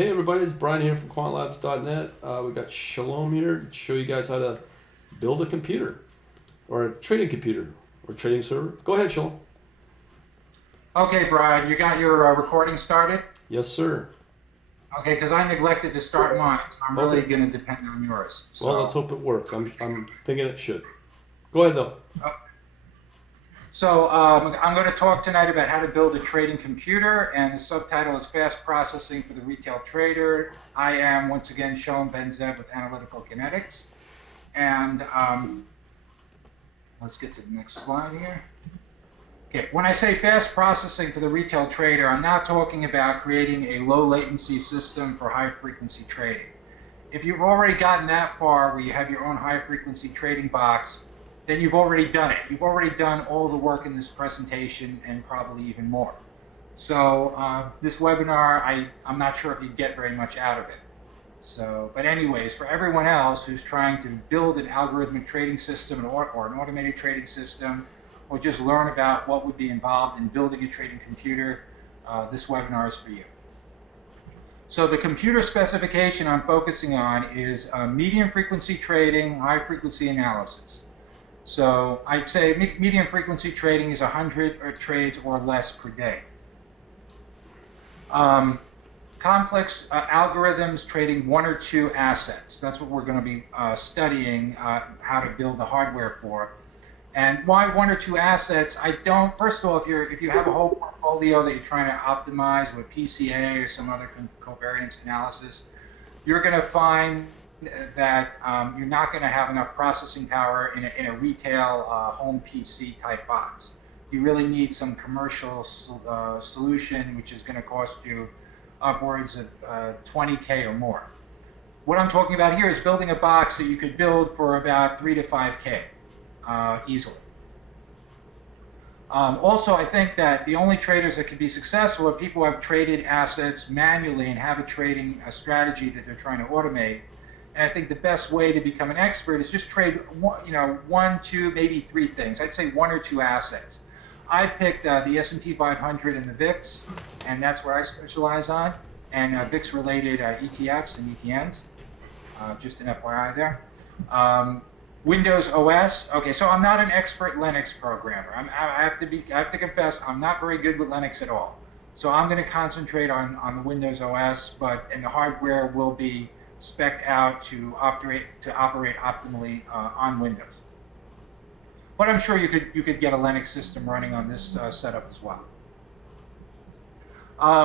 Hey everybody, it's Brian here from quantlabs.net. We got Shalom here to show you guys how to build a computer or a trading computer or trading server. Go ahead, Shalom. Okay, Brian, you got your recording started? Yes, sir. Okay, because I neglected to start mine, so I'm really Okay. going to depend on yours. Well, let's hope it works. I'm thinking it should. Go ahead though. Uh, I'm going to talk tonight about how to build a trading computer, and the subtitle is Fast Processing for the Retail Trader. I am, once again, Shalom Ben-Zev with Analytical Kinetics. And let's get to the next slide here. Okay, when I say fast processing for the retail trader, I'm not talking about creating a low latency system for high frequency trading. If you've already gotten that far where you have your own high frequency trading box, then you've already done it. You've already done all the work in this presentation and probably even more. So this webinar, I'm not sure if you'd get very much out of it. But anyways, for everyone else who's trying to build an algorithmic trading system or an automated trading system, or just learn about what would be involved in building a trading computer, this webinar is for you. So the computer specification I'm focusing on is medium frequency trading, high frequency analysis. So I'd say medium frequency trading is 100 trades or less per day. Complex algorithms trading one or two assets. That's what we're going to be studying how to build the hardware for. And why one or two assets? First of all, if you have a whole portfolio that you're trying to optimize with PCA or some other covariance analysis, you're going to find that you're not going to have enough processing power in a retail home PC type box. You really need some commercial solution, which is going to cost you upwards of $20K or more. What I'm talking about here is building a box that you could build for about $3 to $5K. Easily. Also, I think that the only traders that can be successful are people who have traded assets manually and have a trading strategy that they're trying to automate. And I think the best way to become an expert is just trade one, two, maybe three things. I'd say one or two assets. I picked the S&P 500 and the VIX, and that's where I specialize on, and VIX-related ETFs and ETNs. Just an FYI there. Windows OS. Okay, so I'm not an expert Linux programmer. I have to confess, I'm not very good with Linux at all. So I'm going to concentrate on the Windows OS, and the hardware will be spec'd out to operate optimally on Windows. But I'm sure you could get a Linux system running on this setup as well.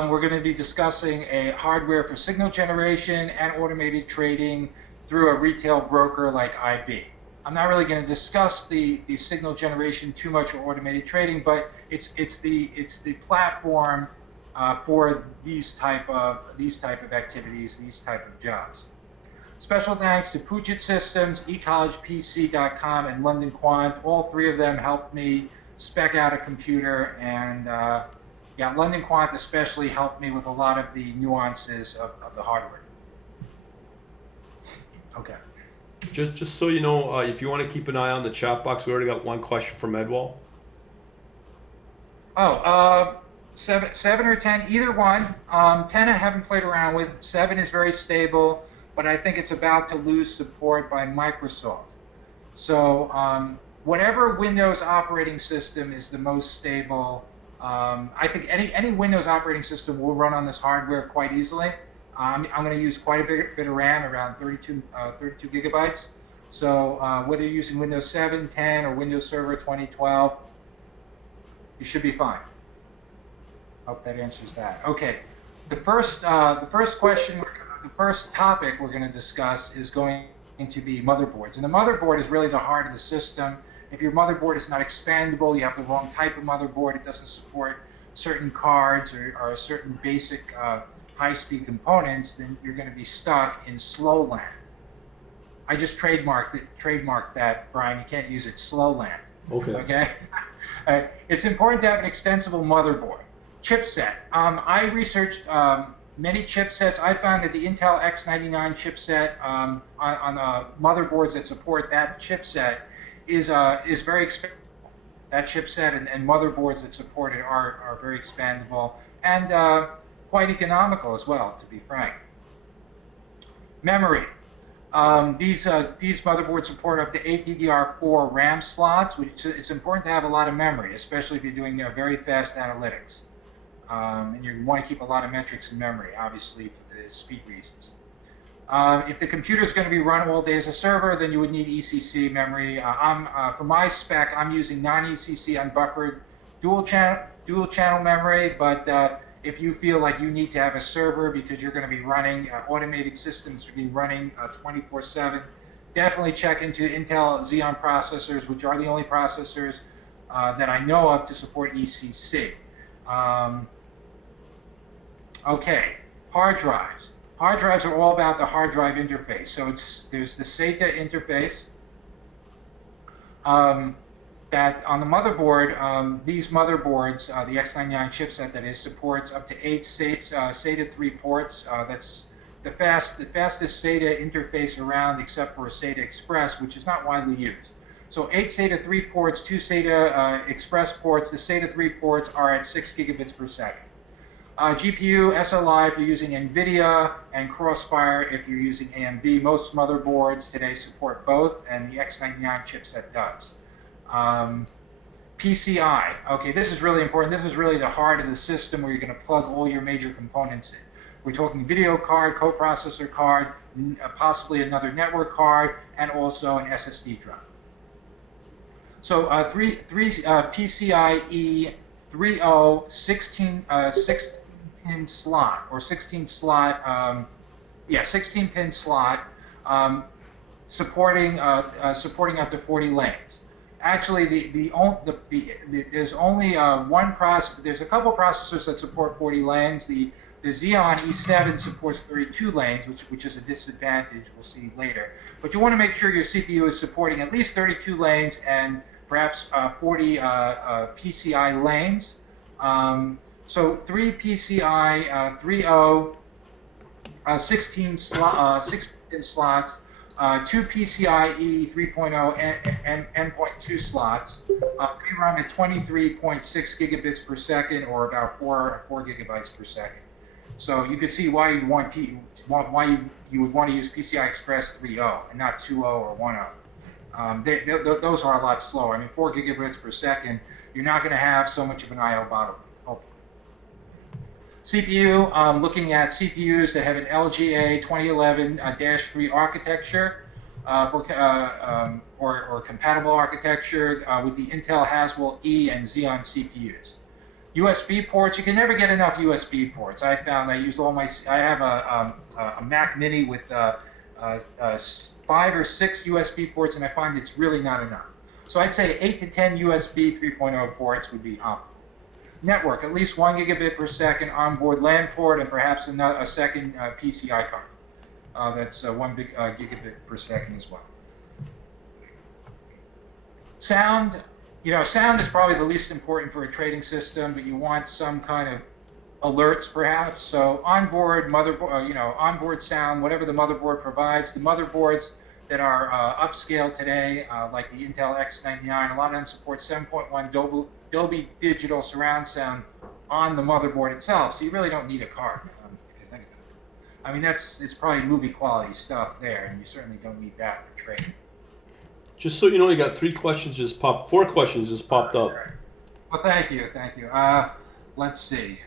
We're going to be discussing a hardware for signal generation and automated trading through a retail broker like IB. I'm not really going to discuss the signal generation too much or automated trading, but it's the platform for these type of activities, these type of jobs. Special thanks to Puget Systems, ecollegepc.com, and London Quant. All three of them helped me spec out a computer, and London Quant especially helped me with a lot of the nuances of the hardware. Okay. Just so you know, if you want to keep an eye on the chat box, we already got one question from Edwall. Seven or 10, either one. 10 I haven't played around with. 7 is very stable, but I think it's about to lose support by Microsoft. So whatever Windows operating system is the most stable, I think any Windows operating system will run on this hardware quite easily. I'm going to use quite a bit of RAM, around 32 gigabytes. So whether you're using Windows 7, 10, or Windows Server 2012, you should be fine. Hope that answers that. Okay, the first topic we're going to discuss is going to be motherboards. And the motherboard is really the heart of the system. If your motherboard is not expandable, you have the wrong type of motherboard, it doesn't support certain cards or certain basic high-speed components, then you're going to be stuck in slow land. I just trademarked that, Brian. You can't use it, slow land. Okay? It's important to have an extensible motherboard. Chipset. I researched many chipsets. I found that the Intel X99 chipset on motherboards that support that chipset is very expandable. That chipset and motherboards that support it are very expandable. And quite economical as well, to be frank. Memory. These motherboards support up to 8 DDR4 RAM slots, which it's important to have a lot of memory, especially if you're doing very fast analytics. And you want to keep a lot of metrics in memory, obviously, for the speed reasons. If the computer is going to be run all day as a server, then you would need ECC memory. For my spec, I'm using non-ECC unbuffered dual channel memory, but if you feel like you need to have a server because you're going to be running automated systems to be running 24/7, definitely check into Intel Xeon processors, which are the only processors that I know of to support ECC. Okay, hard drives. Hard drives are all about the hard drive interface. So there's the SATA interface. That on the motherboard, these motherboards, the X99 chipset that is, supports up to 8 SATA 3 ports. That's the fastest SATA interface around, except for a SATA Express, which is not widely used. So 8 SATA 3 ports, 2 SATA Express ports. The SATA 3 ports are at 6 gigabits per second. GPU, SLI if you're using NVIDIA, and Crossfire if you're using AMD. Most motherboards today support both, and the X99 chipset does. PCI. Okay, this is really important. This is really the heart of the system where you're going to plug all your major components in. We're talking video card, coprocessor card, possibly another network card, and also an SSD drive. So three PCIe 3.0 16-pin slot, or 16-slot, 16-pin slot, supporting up to 40 lanes. Actually, there's only there's a couple processors that support 40 lanes. The Xeon E7 supports 32 lanes, which is a disadvantage. We'll see later. But you want to make sure your CPU is supporting at least 32 lanes and perhaps 40 PCI lanes. So 3 PCI 3.0 16-pin slots. 2 PCIe 3.0 and M.2 slots. We run at 23.6 gigabits per second, or about 4 gigabytes per second. So you could see why you would want to use PCI Express 3.0 and not 2.0 or 1.0. Those are a lot slower. I mean, 4 gigabits per second, you're not going to have so much of an I/O bottleneck. CPU, looking at CPUs that have an LGA 2011-3 architecture or compatible architecture with the Intel Haswell E and Xeon CPUs. USB ports, you can never get enough USB ports. I found I have a Mac Mini with 5 or 6 USB ports, and I find it's really not enough. So I'd say 8 to 10 USB 3.0 ports would be optimal. Network, at least 1 gigabit per second onboard LAN port, and perhaps a second PCI card. That's 1 gigabit per second as well. Sound, sound is probably the least important for a trading system, but you want some kind of alerts perhaps. So onboard motherboard, onboard sound, whatever the motherboard provides. The motherboards that are upscale today, like the Intel X99, a lot of them support 7.1 Dolby Digital surround sound on the motherboard itself, so you really don't need a card, if you think about it. I mean, it's probably movie quality stuff there, and you certainly don't need that for trading. Just so you know, you got 4 questions just popped up. Well, thank you. Let's see.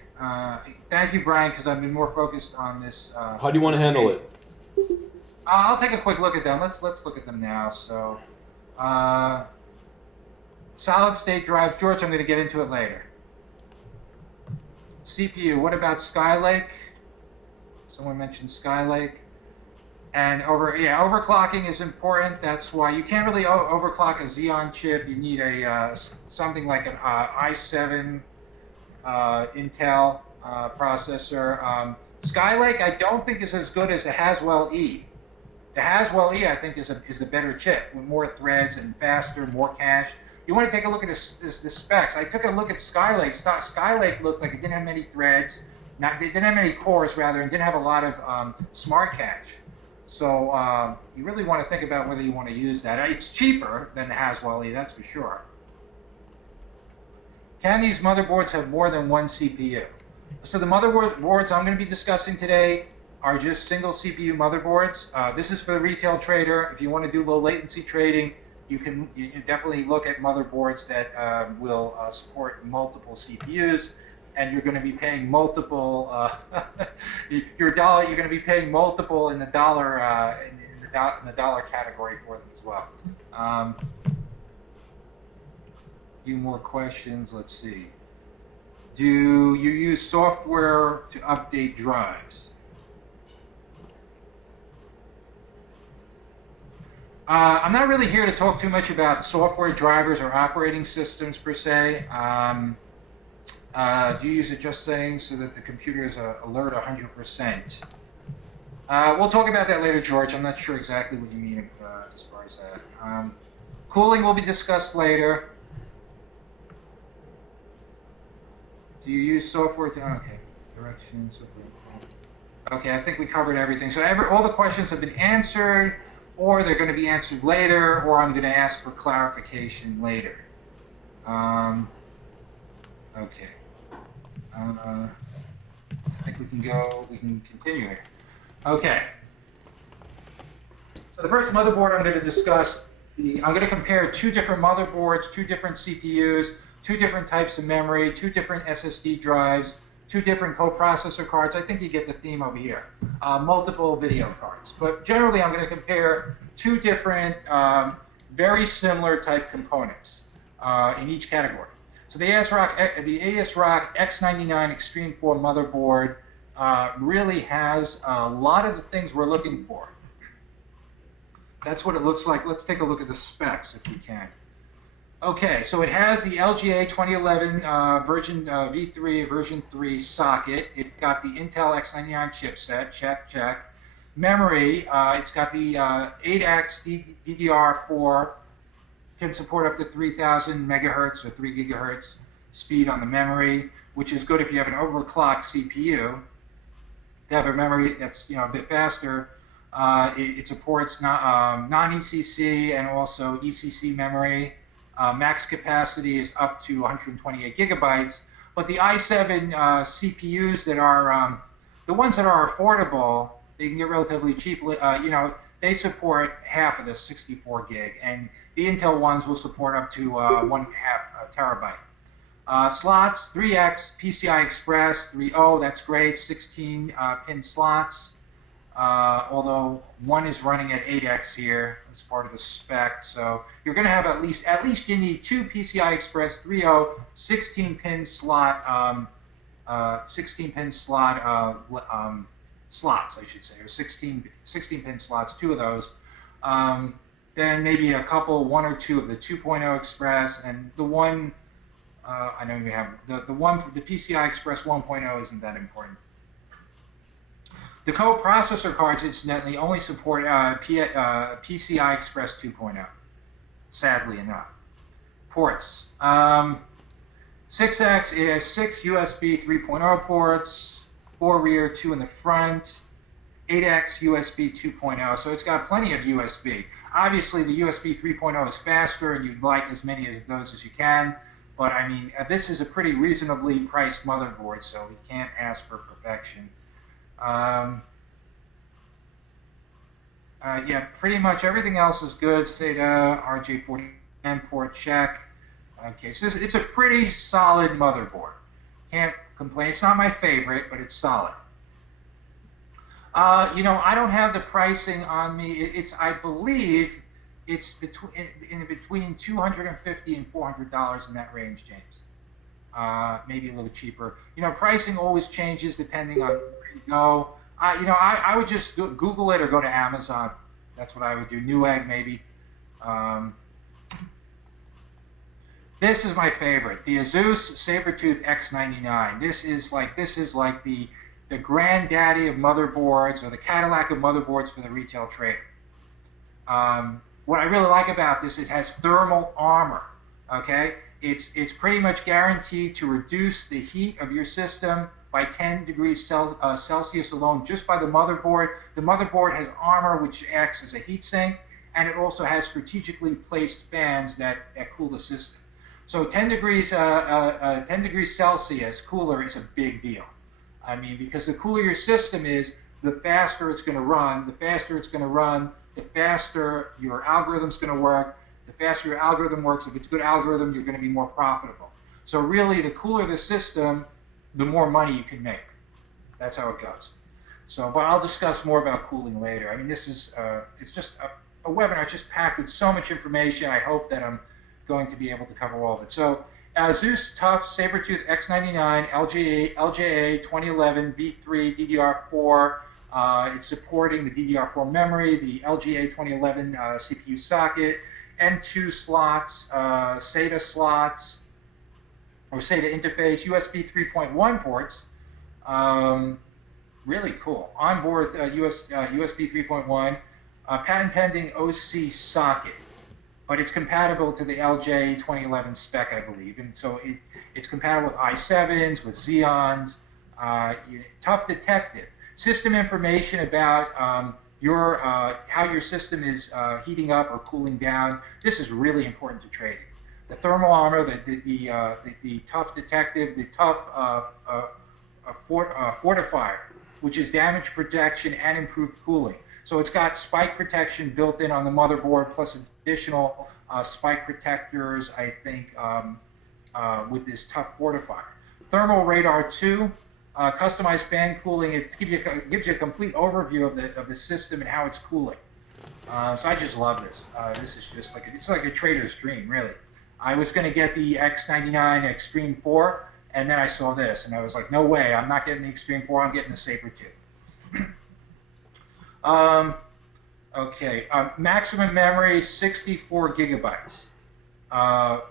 Thank you, Brian, because I've been more focused on this. How do you want to handle it? I'll take a quick look at them. Let's look at them now. So, solid state drives, George, I'm going to get into it later. CPU, what about Skylake? Someone mentioned Skylake. And overclocking is important. That's why you can't really overclock a Xeon chip. You need something like an i7 Intel processor. Skylake, I don't think is as good as the Haswell E. The Haswell E, I think, is a better chip with more threads and faster, more cache. You want to take a look at the specs. I took a look at Skylake. Skylake looked like it didn't have many threads. It didn't have many cores, rather, and didn't have a lot of smart cache. So you really want to think about whether you want to use that. It's cheaper than the Haswell E, that's for sure. Can these motherboards have more than one CPU? So the motherboards I'm going to be discussing today are just single CPU motherboards. This is for the retail trader. If you want to do low latency trading, you definitely look at motherboards that will support multiple CPUs, and you're going to be paying multiple. You're going to be paying multiple in the dollar in the dollar category for them as well. Few more questions. Let's see. Do you use software to update drives? I'm not really here to talk too much about software drivers or operating systems per se. Do you use adjust settings so that the computer is alert 100%? We'll talk about that later, George. I'm not sure exactly what you mean as far as that. Cooling will be discussed later. Do you use software to, okay, directions, okay, I think we covered everything. So all the questions have been answered, or they're going to be answered later, or I'm going to ask for clarification later. Okay. I think we can continue here. Okay. So the first motherboard I'm going to discuss, I'm going to compare two different motherboards, two different CPUs, two different types of memory, two different SSD drives, two different coprocessor cards. I think you get the theme over here. Multiple video cards. But generally, I'm going to compare two different, very similar type components in each category. So the ASRock X99 Extreme 4 motherboard really has a lot of the things we're looking for. That's what it looks like. Let's take a look at the specs if we can. Okay, so it has the LGA 2011 version V3 version 3 socket. It's got the Intel X99 chipset, check. Memory, it's got the 8X DDR4, can support up to 3,000 megahertz or 3 gigahertz speed on the memory, which is good if you have an overclocked CPU. To have a memory that's a bit faster, it supports non-ECC and also ECC memory. Max capacity is up to 128 gigabytes, but the i7 CPUs that are the ones that are affordable, they can get relatively cheap. They support half of the 64 gig, and the Intel ones will support up to 1.5 terabyte. Slots, 3X PCI Express 3.0, that's great. 16 pin slots. Although one is running at 8X here as part of the spec, so you're going to have at least you need two PCI Express 3.0 16-pin slot, slots, I should say, or 16-pin slots, two of those. Then maybe one or two of the 2.0 Express, and the one I know you have the PCI Express 1.0 isn't that important. The coprocessor cards, incidentally, only support PCI Express 2.0, sadly enough. Ports. 6X, it has 6 USB 3.0 ports, 4 rear, 2 in the front, 8X USB 2.0, so it's got plenty of USB. Obviously, the USB 3.0 is faster, and you'd like as many of those as you can, but I mean, this is a pretty reasonably priced motherboard, so we can't ask for perfection. Yeah, pretty much everything else is good. SATA, RJ40 port check. Okay, so it's a pretty solid motherboard. Can't complain. It's not my favorite, but it's solid. I don't have the pricing on me. I believe it's between $250 and $400 in that range, James. Maybe a little cheaper. Pricing always changes depending on where you go. I would just Google it or go to Amazon. That's what I would do. Newegg, maybe. This is my favorite, the Asus Sabertooth X99. This is like the granddaddy of motherboards, or the Cadillac of motherboards for the retail trader. What I really like about this is it has thermal armor. Okay, it's pretty much guaranteed to reduce the heat of your system by 10 degrees Celsius alone, just by the motherboard. The motherboard has armor which acts as a heat sink, and it also has strategically placed fans that cool the system. So 10 degrees Celsius cooler is a big deal. I mean, because the cooler your system is, the faster it's going to run. The faster it's going to run, the faster your algorithm's going to work. The faster your algorithm works, if it's a good algorithm, you're going to be more profitable. So really, the cooler the system, the more money you can make. That's how it goes. So, but I'll discuss more about cooling later. I mean, this is, it's just a webinar just packed with so much information. I hope that I'm going to be able to cover all of it. So, Zeus, Tough, Sabertooth, X99, LJA 2011, V3, DDR4. It's supporting the DDR4 memory, the LGA 2011 CPU socket, M2 slots, SATA slots, or SATA interface, USB 3.1 ports. Really cool. Onboard USB 3.1, patent pending OC socket, but it's compatible to the LJ 2011 spec, I believe, and so it's compatible with i7s, with Xeons. Tough detective. System information about how your system is heating up or cooling down. This is really important to trading. The thermal armor, the tough detective, the tough fortifier, which is damage protection and improved cooling. So it's got spike protection built in on the motherboard, plus additional spike protectors, I think, with this tough fortifier. Thermal radar 2, customized fan cooling. It gives you a complete overview of the system and how it's cooling. So I just love this. This is just like it's like a trader's dream, really. I was going to get the X99 Extreme 4. And then I saw this, and I was like, no way, I'm not getting the Extreme 4, I'm getting the Sabertooth. Okay, maximum memory, 64 gigabytes,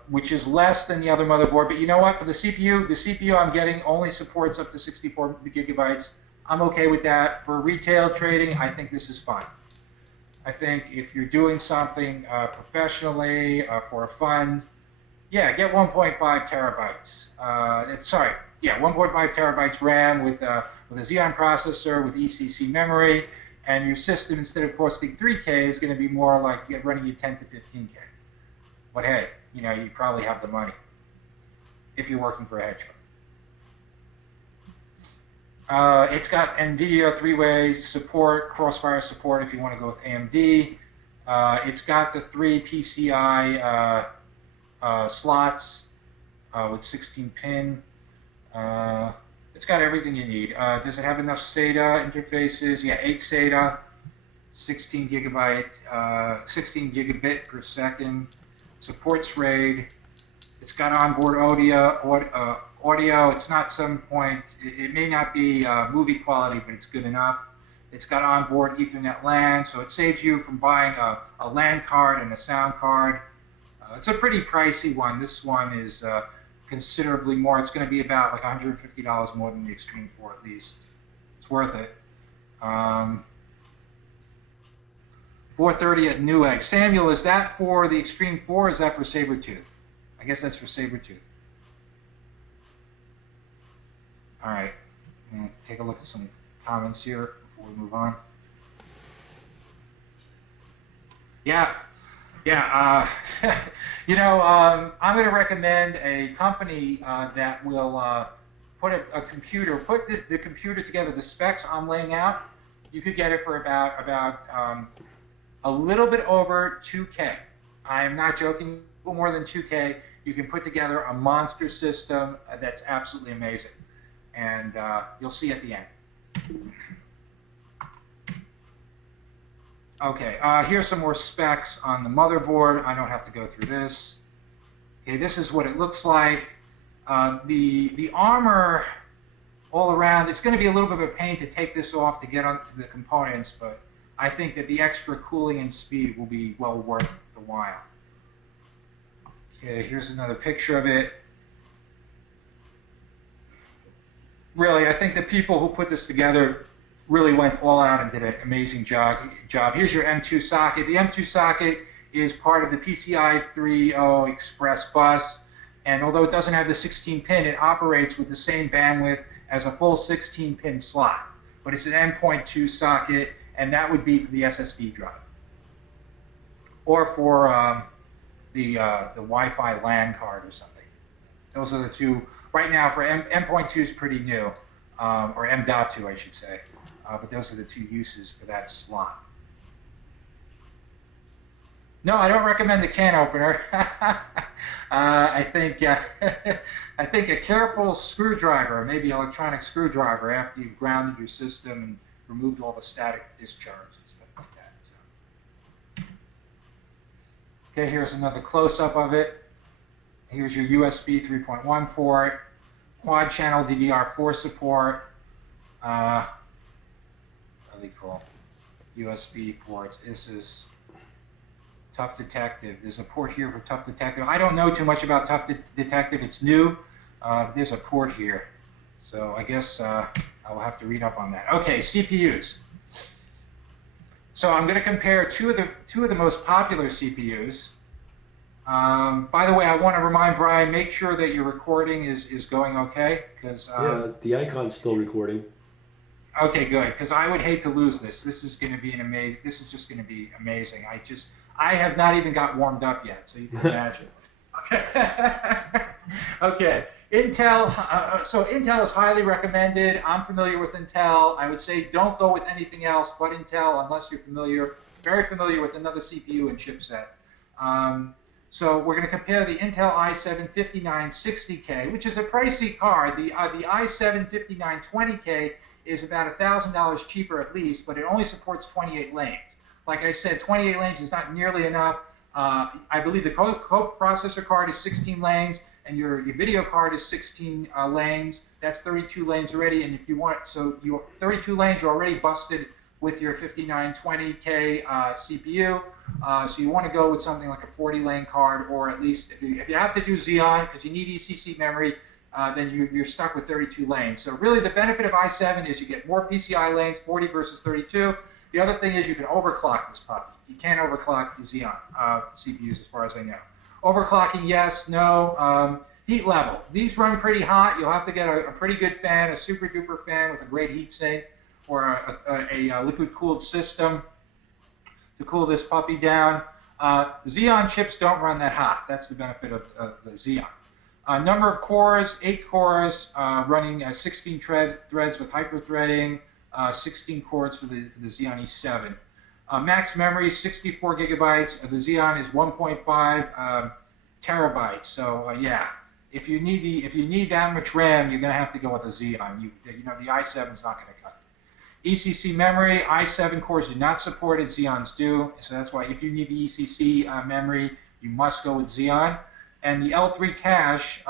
which is less than the other motherboard. But you know what? For the CPU I'm getting only supports up to 64 gigabytes. I'm okay with that. For retail trading, I think this is fine. I think if you're doing something professionally for a fund, yeah, get 1.5 terabytes. 1.5 terabytes RAM with a Xeon processor with ECC memory, and your system, instead of costing 3K, is going to be more like running you 10 to 15K. But hey, you probably have the money if you're working for a hedge fund. It's got NVIDIA 3-way support, Crossfire support if you want to go with AMD. It's got the 3 PCI slots with 16 pin. It's got everything you need. Does it have enough SATA interfaces? Yeah, 8 SATA, 16 gigabit per second. Supports RAID. It's got onboard audio. It's not some point. It may not be movie quality, but it's good enough. It's got onboard Ethernet LAN, so it saves you from buying a LAN card and a sound card. It's a pretty pricey one. This one is considerably more. It's going to be about like $150 more than the Extreme 4 at least. It's worth it. 430 at Newegg. Samuel, is that for the Extreme 4 or is that for Sabertooth? I guess that's for Sabertooth. All right. I'm going to take a look at some comments here before we move on. Yeah. Yeah, I'm going to recommend a company that will put the computer together, the specs I'm laying out. You could get it for about a little bit over 2K. I am not joking, a little more than 2K. You can put together a monster system that's absolutely amazing. And you'll see at the end. Okay, here's some more specs on the motherboard. I don't have to go through this. Okay, this is what it looks like. The armor all around, it's going to be a little bit of a pain to take this off to get onto the components, but I think that the extra cooling and speed will be well worth the while. Okay, here's another picture of it. Really, I think the people who put this together really went all out and did an amazing job. Here's your M2 socket. The M2 socket is part of the PCI 3.0 Express bus, and although it doesn't have the 16-pin, it operates with the same bandwidth as a full 16-pin slot. But it's an M.2 socket, and that would be for the SSD drive, or for the Wi-Fi LAN card or something. Those are the two. Right now, for M.2 is pretty new. or M.2, I should say. But those are the two uses for that slot. No, I don't recommend the can opener. I think I think a careful screwdriver, maybe electronic screwdriver, after you've grounded your system and removed all the static discharge and stuff like that. So. Okay, here's another close-up of it. Here's your USB 3.1 port, quad channel DDR4 support. Really cool. USB ports. This is Tough Detective. There's a port here for Tough Detective. I don't know too much about Tough Detective. It's new. There's a port here. So I guess I'll have to read up on that. Okay, CPUs. So I'm going to compare two of the most popular CPUs. By the way, I want to remind Brian, make sure that your recording is going okay. Because yeah, the icon's still recording. Okay, good. Because I would hate to lose this. This is going to be This is just going to be amazing. I have not even got warmed up yet, so you can imagine. Okay. Okay. Intel. So Intel is highly recommended. I'm familiar with Intel. I would say don't go with anything else but Intel unless you're very familiar with another CPU and chipset. So we're going to compare the Intel i7 5960K, which is a pricey card. The i7 5920K is about $1,000 cheaper at least, but it only supports 28 lanes. Like I said, 28 lanes is not nearly enough. I believe the co-processor card is 16 lanes, and your video card is 16 lanes. That's 32 lanes already, and if you want, so your 32 lanes, you're already busted with your 5920K CPU. So you want to go with something like a 40-lane card, or at least if you have to do Xeon because you need ECC memory, then you're stuck with 32 lanes. So really the benefit of i7 is you get more PCI lanes, 40 versus 32. The other thing is you can overclock this puppy. You can't overclock the Xeon CPUs as far as I know. Overclocking, yes, no. Heat level. These run pretty hot. You'll have to get a pretty good fan, a super duper fan with a great heat sink, or a liquid cooled system to cool this puppy down. Xeon chips don't run that hot. That's the benefit of the Xeon. Number of cores, 8 cores, running 16 threads with hyper-threading, 16 cores for the Xeon E7. Max memory, 64 gigabytes. The Xeon is 1.5 terabytes. So yeah, if you need that much RAM, you're going to have to go with the Xeon. You know the i7 is not going to cut it. ECC memory, i7 cores do not support it. Xeons do. So that's why if you need the ECC memory, you must go with Xeon. And the L3 cache,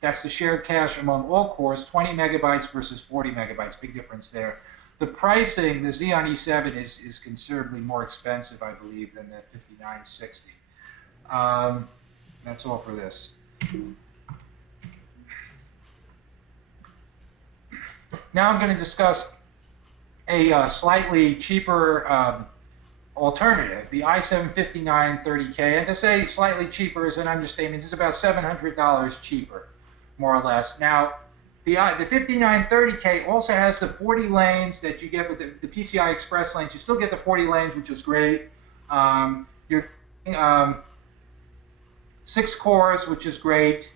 that's the shared cache among all cores, 20 megabytes versus 40 megabytes. Big difference there. The pricing, the Xeon E7 is considerably more expensive, I believe, than the 5960. That's all for this. Now I'm going to discuss a slightly cheaper alternative, the i7 5930K. And to say slightly cheaper is an understatement. It's about $700 cheaper, more or less. Now, the 5930K also has the 40 lanes that you get with the PCI Express lanes. You still get the 40 lanes, which is great. You're getting 6 cores, which is great.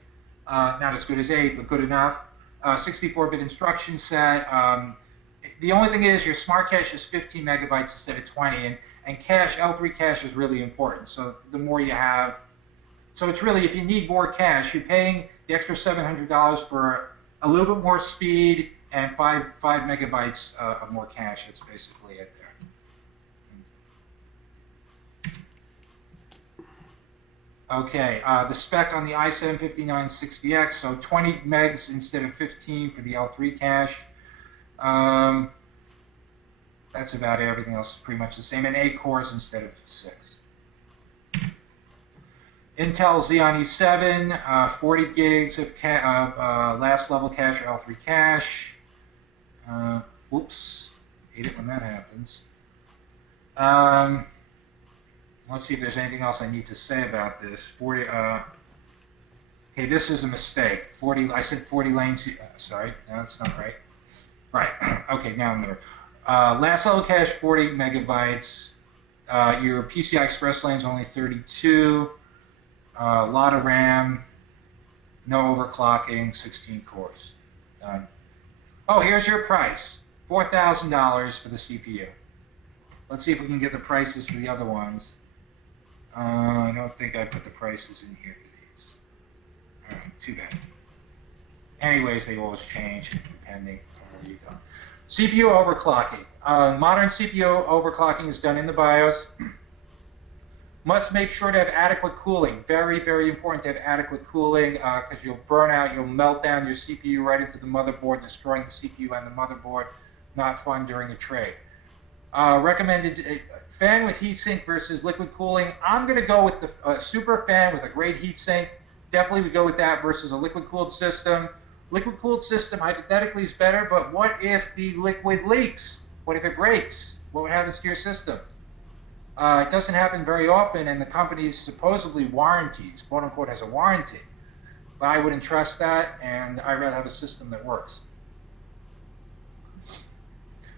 Not as good as 8, but good enough. 64-bit instruction set. The only thing is your smart cache is 15 megabytes instead of 20, and cache, L3 cache is really important. So the more you have, so it's really, if you need more cache, you're paying the extra $700 for a little bit more speed and 5 megabytes of more cache. That's basically it there. Okay, the spec on the i7 5960X, so 20 megs instead of 15 for the L3 cache. That's about it. Everything else is pretty much the same, and 8 cores instead of 6. Intel Xeon E7, 40 gigs of last level cache or L3 cache. Whoops, hate it when that happens. Let's see if there's anything else I need to say about this. 40. Okay, this is a mistake. 40. I said 40 lanes. Sorry, no, that's not right. Right. Okay, now I'm there. Last level cache, 40 megabytes. Your PCI Express lane's only 32. A lot of RAM. No overclocking. 16 cores. Done. Oh, here's your price. $4,000 for the CPU. Let's see if we can get the prices for the other ones. I don't think I put the prices in here for these. All right, too bad. Anyways, they always change depending. There you go. CPU overclocking. Modern CPU overclocking is done in the BIOS. Must make sure to have adequate cooling. Very, very important to have adequate cooling because you'll burn out, you'll melt down your CPU right into the motherboard, destroying the CPU and the motherboard. Not fun during a trade. Recommended fan with heatsink versus liquid cooling. I'm going to go with the super fan with a great heatsink. Definitely would go with that versus a liquid cooled system. Liquid cooled system hypothetically is better, but what if the liquid leaks? What if it breaks? What happens to your system? It doesn't happen very often, and the company supposedly warranties, quote unquote, has a warranty. But I wouldn't trust that, and I'd rather have a system that works.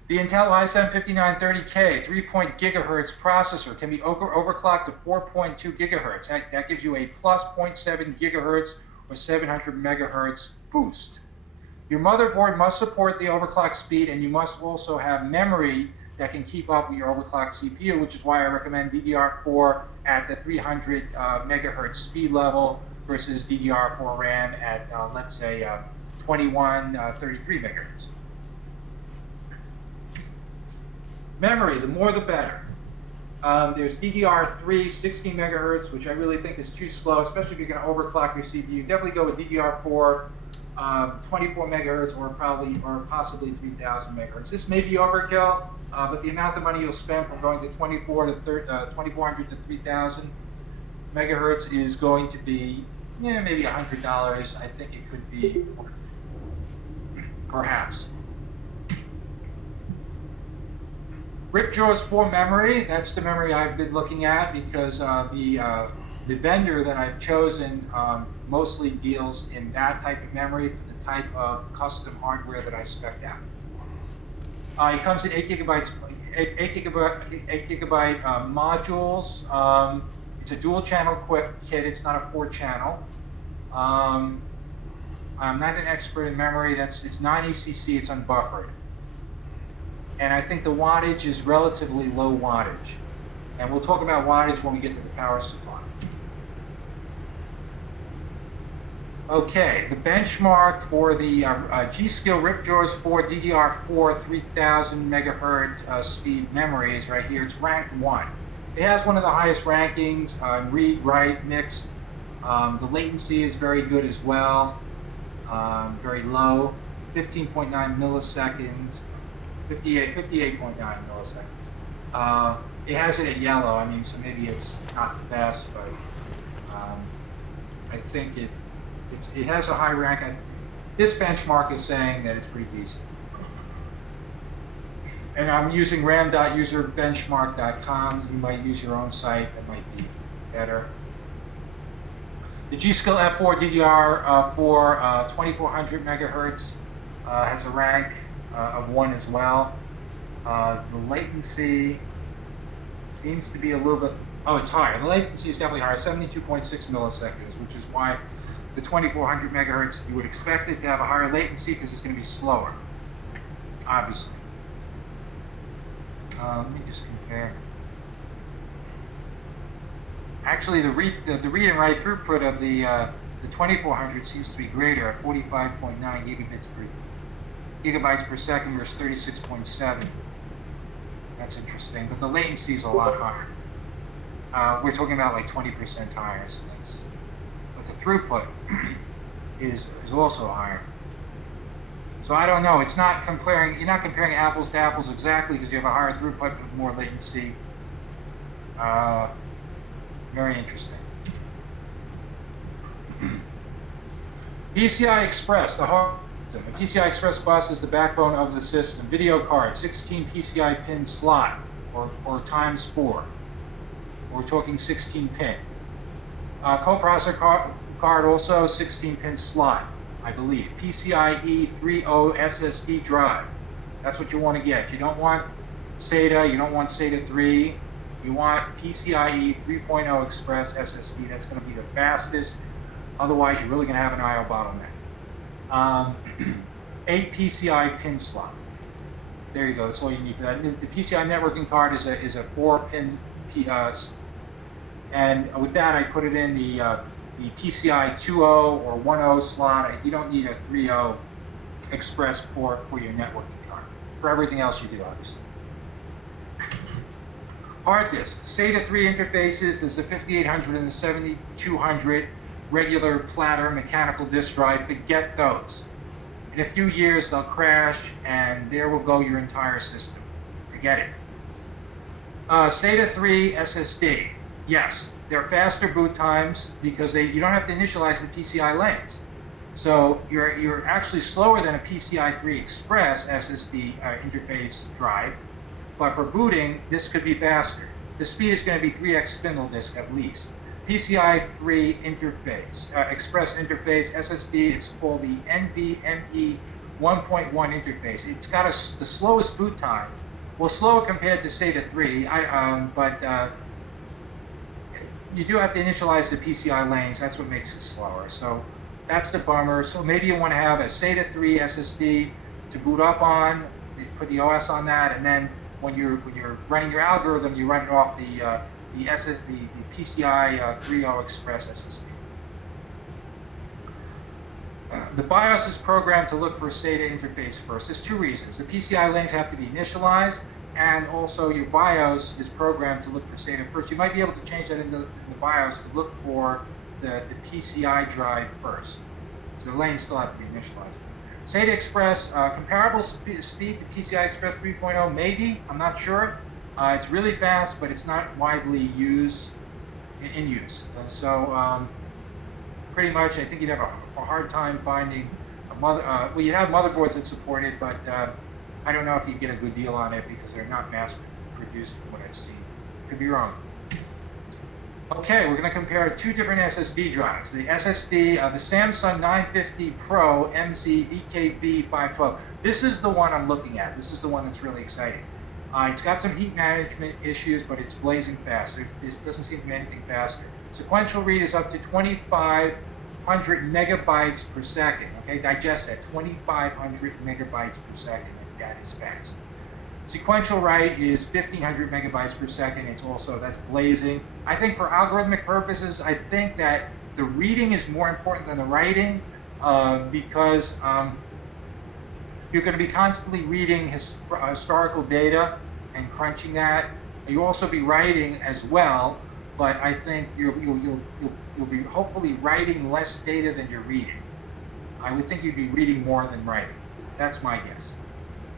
The Intel i7-5930K 3.0 gigahertz processor can be overclocked to 4.2 gigahertz. That gives you a plus 0.7 gigahertz or 700 megahertz boost. Your motherboard must support the overclock speed, and you must also have memory that can keep up with your overclocked CPU, which is why I recommend DDR4 at the 300 megahertz speed level versus DDR4 RAM at, let's say, 2133 megahertz. Memory, the more the better. There's DDR3 16 megahertz, which I really think is too slow, especially if you're going to overclock your CPU. Definitely go with DDR4 24 megahertz or possibly 3000 megahertz. This may be overkill, but the amount of money you'll spend from going to 2400 to 3000 megahertz is going to be maybe $100. I think it could be, perhaps. Ripjaws 4 memory, that's the memory I've been looking at because the vendor that I've chosen mostly deals in that type of memory for the type of custom hardware that I spec'd out. It comes in 8 gigabyte modules. It's a dual channel kit, it's not a 4-channel. I'm not an expert in memory, it's non-ECC, it's unbuffered. And I think the wattage is relatively low wattage. And we'll talk about wattage when we get to the power supply. Okay, the benchmark for the G-Skill Ripjaws 4 DDR4 3000 megahertz speed memory is right here. It's ranked 1. It has one of the highest rankings, read, write, mixed. The latency is very good as well, very low, 15.9 milliseconds. 58.9 milliseconds. It has it at yellow, I mean, so maybe it's not the best, but I think it has a high rank. This benchmark is saying that it's pretty decent. And I'm using ram.userbenchmark.com. You might use your own site, that might be better. The G-Skill F4 DDR4 2400 megahertz has a rank of 1 as well. The latency seems to be a little bit, it's higher. The latency is definitely higher, 72.6 milliseconds, which is why the 2400 megahertz, you would expect it to have a higher latency because it's going to be slower, obviously. Let me just compare. Actually, the read and write throughput of the 2400 seems to be greater at 45.9 gigabytes per second versus 36.7. That's interesting, but the latency is a lot higher. We're talking about like 20% higher, so but the throughput is also higher. So I don't know. It's not comparing. You're not comparing apples to apples exactly because you have a higher throughput with more latency. Very interesting. PCI Express, the hard system. The PCI Express bus is the backbone of the system. Video card, 16 PCI pin slot, or times 4. We're talking 16 pin. Coprocessor card also 16 pin slot, I believe. PCIe 3.0 SSD drive. That's what you want to get. You don't want SATA, you don't want SATA 3. You want PCIe 3.0 Express SSD. That's going to be the fastest. Otherwise, you're really going to have an I/O bottleneck. 8 PCI pin slot. There you go. That's all you need for that. The PCI networking card is a 4-pin, and with that I put it in the PCI 2.0 or 1.0 slot. You don't need a 3.0 express port for your networking card. For everything else you do, obviously. Hard disk, SATA 3 interfaces. There's the 5800 and the 7200 regular platter mechanical disk drive. Forget those. In a few years, they'll crash, and there will go your entire system. Forget it. SATA 3 SSD. Yes, they're faster boot times because you don't have to initialize the PCI lanes. So you're actually slower than a PCI 3 Express SSD interface drive. But for booting, this could be faster. The speed is going to be 3x spindle disk at least. PCI 3 interface, Express interface, SSD, it's called the NVMe 1.1 interface. It's got the slowest boot time. Well, slower compared to SATA 3, but you do have to initialize the PCI lanes. That's what makes it slower. So that's the bummer. So maybe you want to have a SATA 3 SSD to boot up on, put the OS on that, and then when you're running your algorithm, you run it off the PCI 3.0 Express SSD. The BIOS is programmed to look for SATA interface first. There's two reasons. The PCI lanes have to be initialized, and also your BIOS is programmed to look for SATA first. You might be able to change that in the BIOS to look for the PCI drive first. So the lanes still have to be initialized. SATA Express, comparable speed to PCI Express 3.0, maybe, I'm not sure. It's really fast, but it's not widely used in use. So pretty much, I think you'd have a hard time finding well, you'd have motherboards that support it, but I don't know if you'd get a good deal on it because they're not mass produced from what I've seen. Could be wrong. Okay, we're going to compare two different SSD drives. The SSD, the Samsung 950 Pro MZ VKV512. This is the one I'm looking at. This is the one that's really exciting. It's got some heat management issues, but it's blazing fast. This doesn't seem to be anything faster. Sequential read is up to 2,500 megabytes per second. Okay, digest that, 2,500 megabytes per second. That is fast. Sequential write is 1,500 megabytes per second. That's blazing. I think for algorithmic purposes, I think that the reading is more important than the writing because you're going to be constantly reading historical data and crunching that. You'll also be writing as well, but I think you'll be hopefully writing less data than you're reading. I would think you'd be reading more than writing. That's my guess.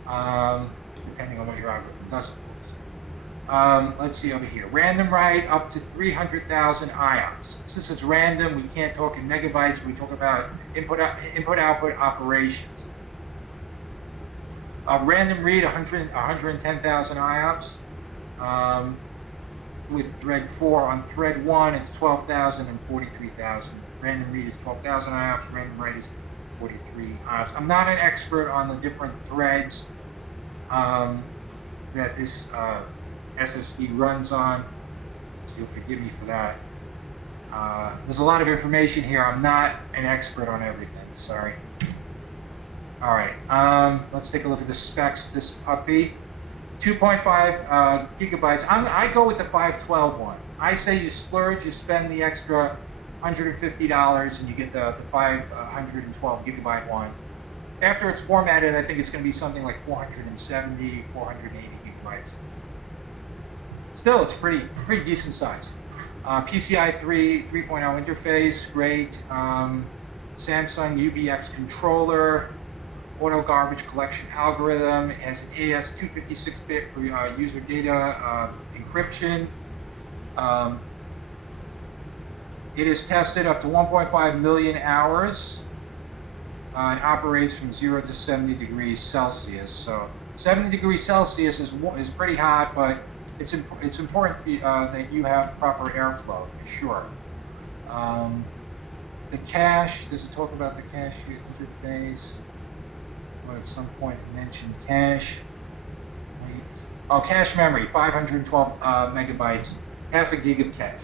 Depending on what your algorithm does, of course. Let's see over here. Random write up to 300,000 IOPS. Since it's random, we can't talk in megabytes. We talk about input-output operations. Random read 110,000 IOPS. With thread 4. On thread 1, it's 12,000 and 43,000. Random read is 12,000 IOPS. Random write is 43 IOPS. I'm not an expert on the different threads that this SSD runs on, so you'll forgive me for that. There's a lot of information here. I'm not an expert on everything, sorry. All right, let's take a look at the specs of this puppy. 2.5 gigabytes. I go with the 512 one. I say you splurge, you spend the extra $150 and you get the 512 gigabyte one. After it's formatted, I think it's going to be something like 470, 480 gigabytes. Still, it's pretty decent size. PCI 3.0 interface, great. Samsung UBX controller, auto garbage collection algorithm, has AS256-bit for user data encryption. It is tested up to 1.5 million hours. And operates from 0 to 70 degrees Celsius. So 70 degrees Celsius is pretty hot, but it's important for that you have proper airflow for sure. The cache. Does it talk about the cache interface? Or at some point it mentioned cache. Wait. Oh, cache memory, 512 megabytes, half a gig of cache.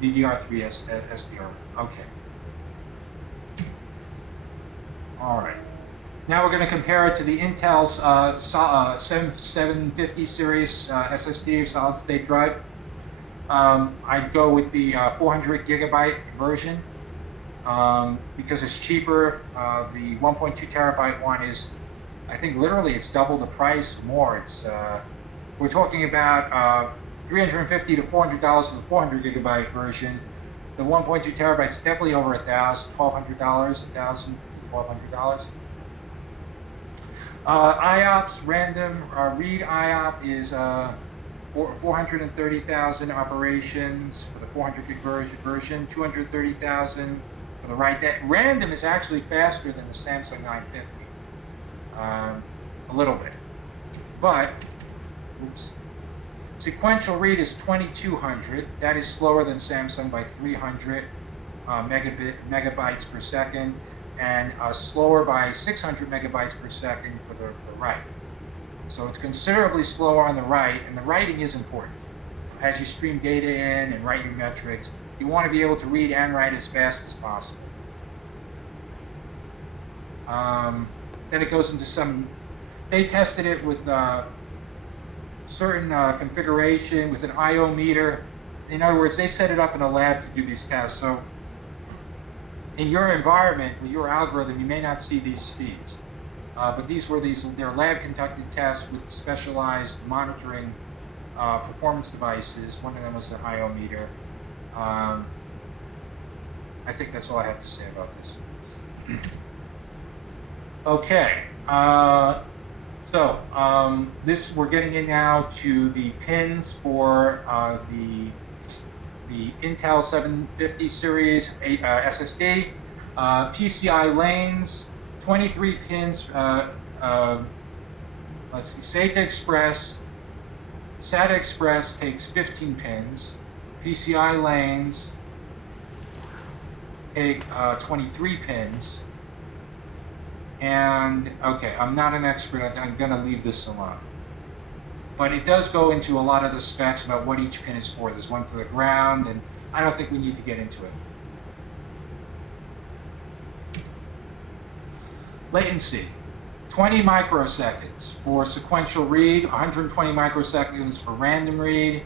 DDR3 SDR. Okay. All right. Now we're going to compare it to the Intel's 750 series SSD solid state drive. I'd go with the 400 gigabyte version because it's cheaper. The 1.2 terabyte one is, I think, literally it's double the price more. It's we're talking about $350 to $400 for the 400 gigabyte version. The 1.2 terabytes definitely over $1,000, $1,200, $1,000, $1,200. IOPS random read IOP is 430,000 operations for the 400 gig version, 230,000 for the write. That random is actually faster than the Samsung 950, a little bit, but oops. Sequential read is 2200. That is slower than Samsung by 300 megabytes per second, and slower by 600 megabytes per second for the write. So it's considerably slower on the write, and the writing is important. As you stream data in and write your metrics, you want to be able to read and write as fast as possible. Then it goes into some, they tested it with certain configuration with an I/O meter. In other words, they set it up in a lab to do these tests. So in your environment, with your algorithm, you may not see these speeds. But they're lab conducted tests with specialized monitoring performance devices. One of them was an I/O meter. I think that's all I have to say about this. Okay. This we're getting in now to the pins for the Intel 750 series SSD. PCI lanes, 23 pins. Let's see, SATA Express. SATA Express takes 15 pins. PCI lanes take 23 pins. And okay, I'm not an expert. I'm going to leave this alone. But it does go into a lot of the specs about what each pin is for. There's one for the ground, and I don't think we need to get into it. Latency, 20 microseconds for sequential read, 120 microseconds for random read.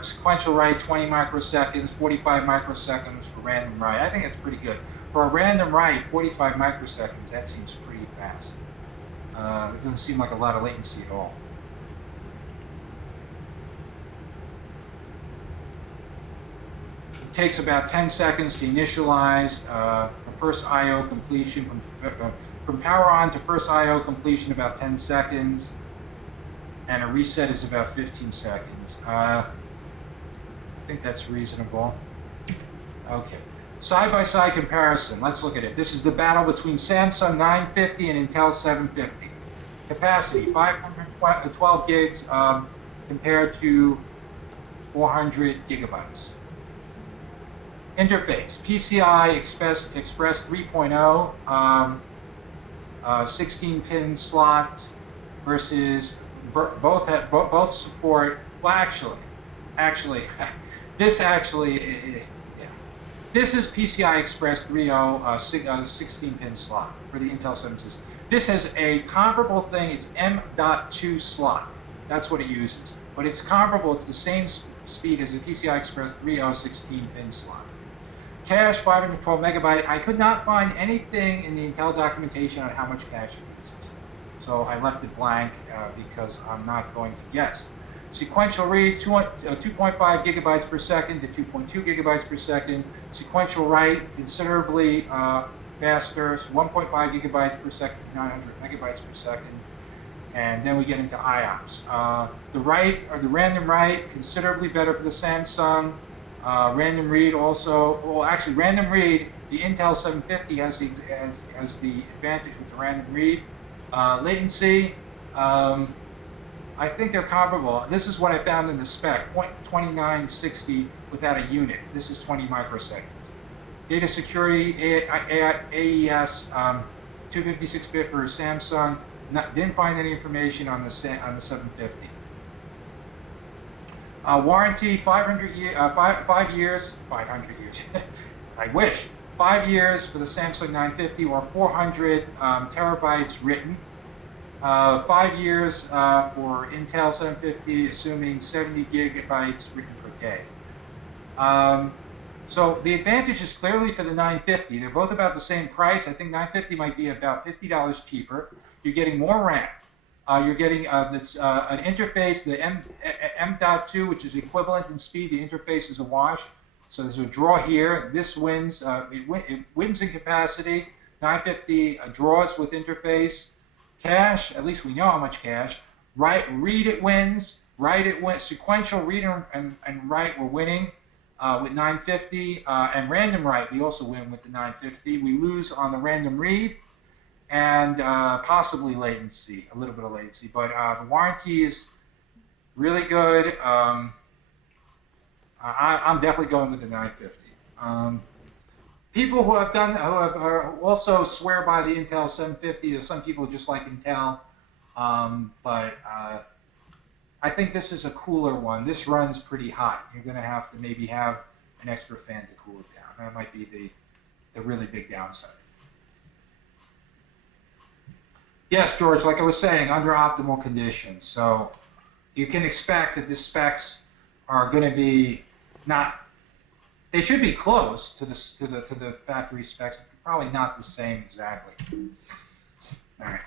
Sequential write, 20 microseconds, 45 microseconds for random write. I think that's pretty good. For a random write, 45 microseconds, that seems pretty fast. It doesn't seem like a lot of latency at all. It takes about 10 seconds to initialize the first I/O completion. From power on to first I/O completion, about 10 seconds. And a reset is about 15 seconds. I think that's reasonable. Okay. Side-by-side comparison. Let's look at it. This is the battle between Samsung 950 and Intel 750. Capacity, 512 gigs compared to 400 gigabytes. Interface, PCI Express 3.0, 16-pin slot versus both support. Well, actually, this is PCI Express 3.0 16-pin slot for the Intel 7 system. This has a comparable thing. It's M.2 slot. That's what it uses, but it's comparable. It's the same speed as the PCI Express 3.0 16-pin slot. Cache 512 megabyte. I could not find anything in the Intel documentation on how much cache it uses. So I left it blank because I'm not going to guess. Sequential read, 2.5 gigabytes per second to 2.2 gigabytes per second. Sequential write, considerably faster, so 1.5 gigabytes per second to 900 megabytes per second. And then we get into IOPS. The write, or the random write, considerably better for the Samsung. Random read also, well actually random read, the Intel 750 has the advantage with the random read. Latency, I think they're comparable. This is what I found in the spec, 0.2960 without a unit. This is 20 microseconds. Data security, AES, 256-bit for Samsung. Didn't find any information on the 750. Warranty, 5 years, 500 years. I wish. 5 years for the Samsung 950 or 400 terabytes written. 5 years for Intel 750, assuming 70 gigabytes written per day. So the advantage is clearly for the 950. They're both about the same price. I think 950 might be about $50 cheaper. You're getting more RAM. You're getting an interface, the M.2, which is equivalent in speed. The interface is a wash. So there's a draw here. This wins. It wins in capacity. 950 draws with interface. Cache, at least we know how much cache. Read it wins. Write it wins. Sequential read and write we're winning with 950. And random write we also win with the 950. We lose on the random read and possibly latency, a little bit of latency. But the warranty is really good. I'm definitely going with the 950. People who have also swear by the Intel 750. There's some people who just like Intel, but I think this is a cooler one. This runs pretty hot. You're going to have to maybe have an extra fan to cool it down. That might be the really big downside. Yes, George, like I was saying, under optimal conditions. So you can expect that the specs are going to be not. They should be close to the factory specs, but probably not the same exactly. All right.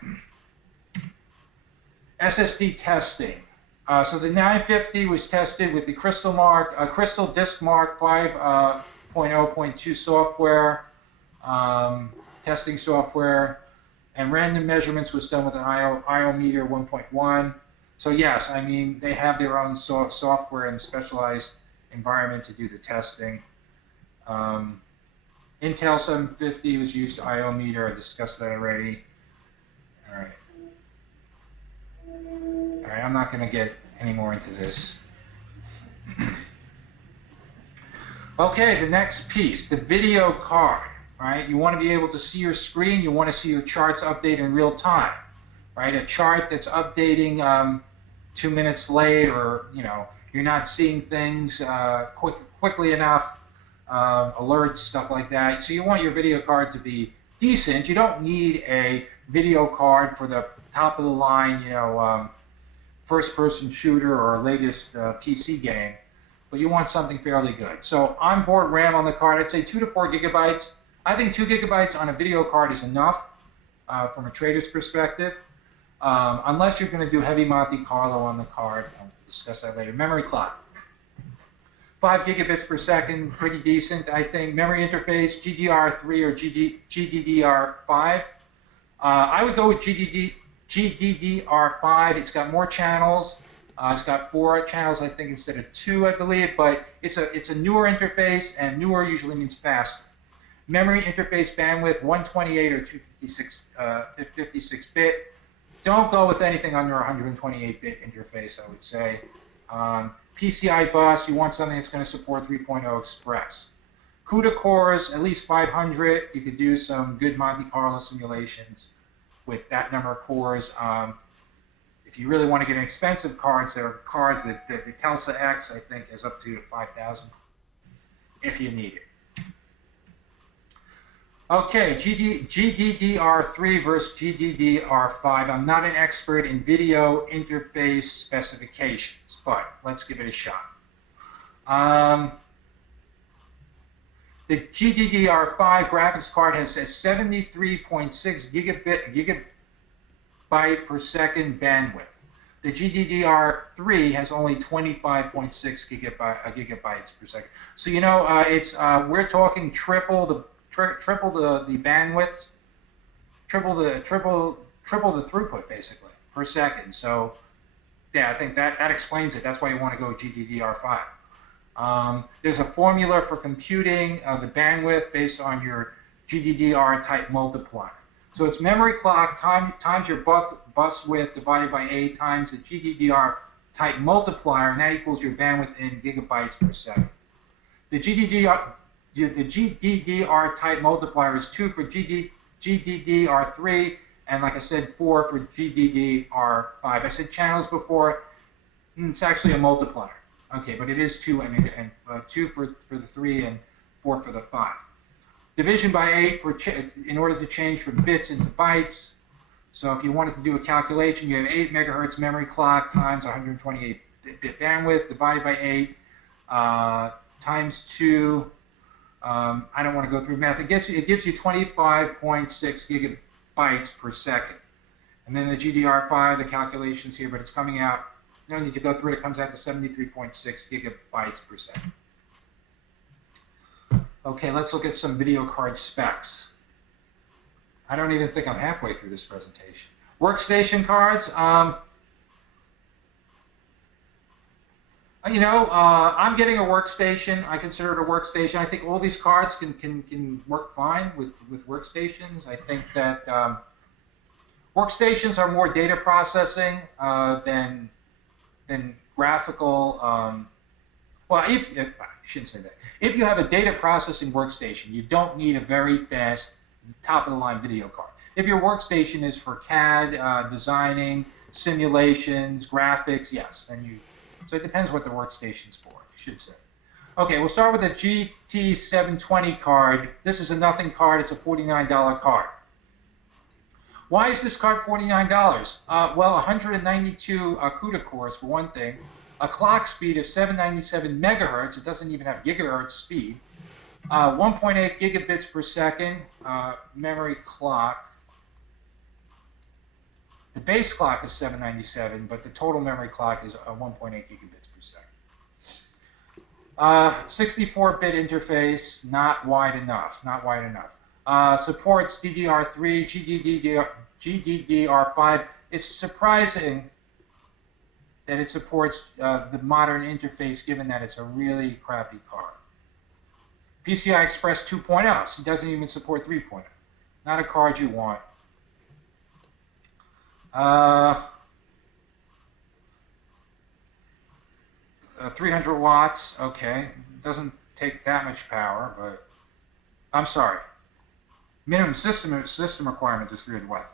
SSD testing. So the 950 was tested with the Crystal Disk Mark 5.0.2 software, testing software, and random measurements was done with an IO meter 1.1. So yes, I mean they have their own software and specialized environment to do the testing. Intel 750 was used IO meter. I discussed that already. All right. All right, I'm not going to get any more into this. Okay, the next piece, the video card, right? You want to be able to see your screen. You want to see your charts update in real time, right? A chart that's updating 2 minutes late, or, you know, you're not seeing things quickly enough, alerts, stuff like that. So you want your video card to be decent. You don't need a video card for the top of the line, you know, first-person shooter or latest PC game, but you want something fairly good. So onboard RAM on the card, I'd say 2 to 4 gigabytes. I think 2 gigabytes on a video card is enough from a trader's perspective, unless you're going to do heavy Monte Carlo on the card. I'll discuss that later. Memory clock. 5 gigabits per second, pretty decent, I think. Memory interface, GDDR3 or GDDR5. I would go with GDDR5. It's got more channels. It's got 4 channels, I think, instead of 2, I believe. But it's a newer interface, and newer usually means fast. Memory interface bandwidth, 128 or 256-bit. Don't go with anything under 128-bit interface, I would say. PCI bus, you want something that's going to support 3.0 Express. CUDA cores, at least 500. You could do some good Monte Carlo simulations with that number of cores. If you really want to get an expensive cards, there are cards that the Telsa X, I think, is up to 5,000 if you need it. Okay, GDDR3 versus GDDR5. I'm not an expert in video interface specifications, but let's give it a shot. The GDDR5 graphics card has a 73.6 gigabyte per second bandwidth. The GDDR3 has only 25.6 gigabytes per second. So you know, we're talking triple the bandwidth, triple the throughput basically per second. So yeah, I think that explains it. That's why you want to go with GDDR5. There's a formula for computing the bandwidth based on your GDDR type multiplier. So it's memory clock times your bus width divided by 8 times the GDDR type multiplier, and that equals your bandwidth in gigabytes per second. The GDDR type multiplier is 2 for GDDR3, and like I said, 4 for GDDR5. I said channels before. It's actually a multiplier. Okay, but it is 2. I mean, and 2 for the 3 and 4 for the 5. Division by 8 in order to change from bits into bytes. So if you wanted to do a calculation, you have 8 megahertz memory clock times 128 bit bandwidth divided by 8 times 2. I don't want to go through math. It gives you 25.6 gigabytes per second. And then the GDR5, the calculations here, but it's coming out, no need to go through it, it comes out to 73.6 gigabytes per second. Okay, let's look at some video card specs. I don't even think I'm halfway through this presentation. Workstation cards. I'm getting a workstation. I consider it a workstation. I think all these cards can work fine with workstations. I think that workstations are more data processing than graphical. I shouldn't say that. If you have a data processing workstation, you don't need a very fast top-of-the-line video card. If your workstation is for CAD, designing, simulations, graphics, yes, then you. So it depends what the workstation's for, I should say. Okay, we'll start with the GT720 card. This is a nothing card. It's a $49 card. Why is this card $49? 192 CUDA cores for one thing. A clock speed of 797 megahertz. It doesn't even have gigahertz speed. 1.8 gigabits per second memory clock. The base clock is 797, but the total memory clock is 1.8 gigabits per second. 64-bit interface, not wide enough. Supports DDR3, GDDR5. It's surprising that it supports the modern interface, given that it's a really crappy card. PCI Express 2.0, so it doesn't even support 3.0. Not a card you want. 300 watts, okay. Doesn't take that much power, but I'm sorry. Minimum system requirement is 300 watts.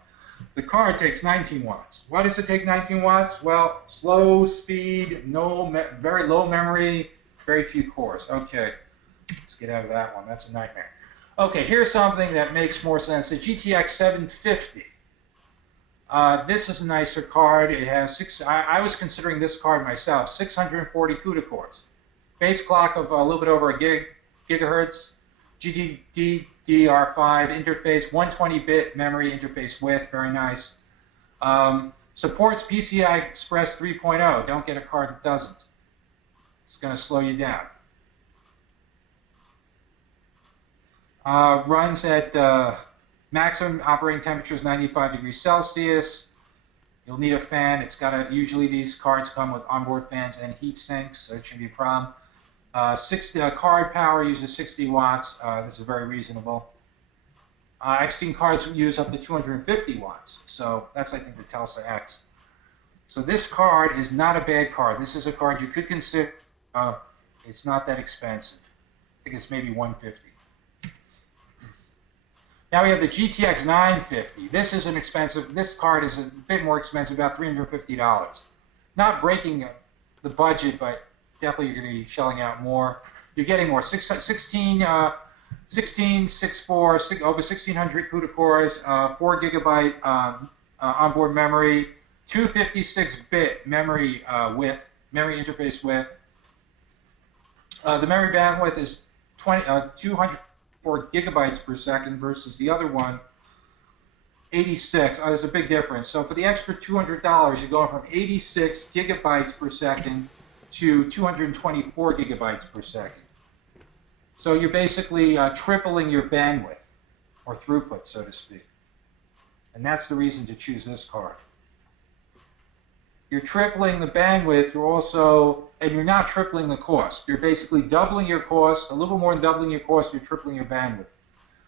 The card takes 19 watts. Why does it take 19 watts? Well, slow speed, very low memory, very few cores. Okay, let's get out of that one. That's a nightmare. Okay, here's something that makes more sense. The GTX 750. This is a nicer card. It has I was considering this card myself. 640 CUDA cores. Base clock of a little bit over a gigahertz. GDDR5 interface, 120-bit memory interface width, very nice. Supports PCI Express 3.0. Don't get a card that doesn't. It's going to slow you down. Runs at maximum operating temperature is 95 degrees Celsius. You'll need a fan. It's got usually these cards come with onboard fans and heat sinks, so it shouldn't be a problem. Card power uses 60 watts. This is very reasonable. I've seen cards use up to 250 watts. So that's, I think, the Telsa X. So this card is not a bad card. This is a card you could consider. It's not that expensive. I think it's maybe $150. Now we have the GTX 950. This is an expensive. This card is a bit more expensive, about $350. Not breaking the budget, but definitely you're going to be shelling out more. You're getting more. 16, 64, over 1,600 CUDA cores, 4 gigabyte onboard memory, 256-bit memory memory interface width. The memory bandwidth is 204 gigabytes per second versus the other one, 86. There's a big difference. So for the extra $200, you're going from 86 gigabytes per second to 224 gigabytes per second. So you're basically tripling your bandwidth, or throughput, so to speak. And that's the reason to choose this card. You're tripling the bandwidth, and you're not tripling the cost. You're basically doubling your cost, a little more than doubling your cost, you're tripling your bandwidth.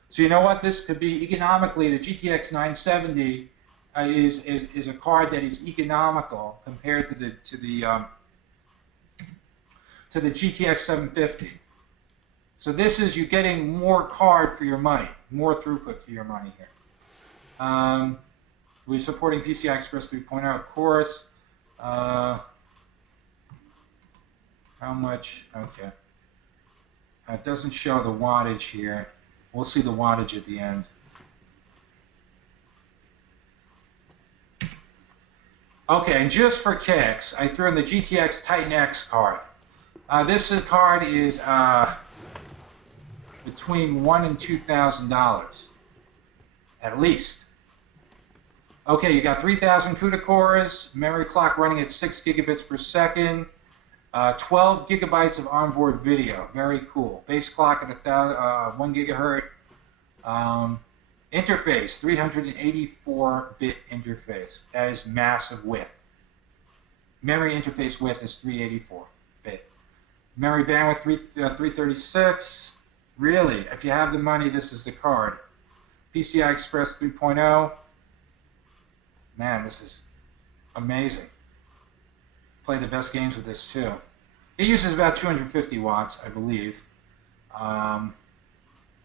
So you know what? This could be economically, the GTX 970 is a card that is economical compared to the GTX 750. So this is you getting more card for your money, more throughput for your money here. We're supporting PCI Express 3.0, of course. How much? Okay. It doesn't show the wattage here. We'll see the wattage at the end. Okay, and just for kicks, I threw in the GTX Titan X card. This card is between $1,000 and $2,000, at least. Okay, you got 3,000 CUDA cores, memory clock running at 6 gigabits per second, 12 gigabytes of onboard video. Very cool. Base clock at 1 gigahertz. Interface, 384-bit interface. That is massive width. Memory interface width is 384-bit. Memory bandwidth, 336. Really, if you have the money, this is the card. PCI Express 3.0. Man, this is amazing. Play the best games with this too. It uses about 250 watts, I believe.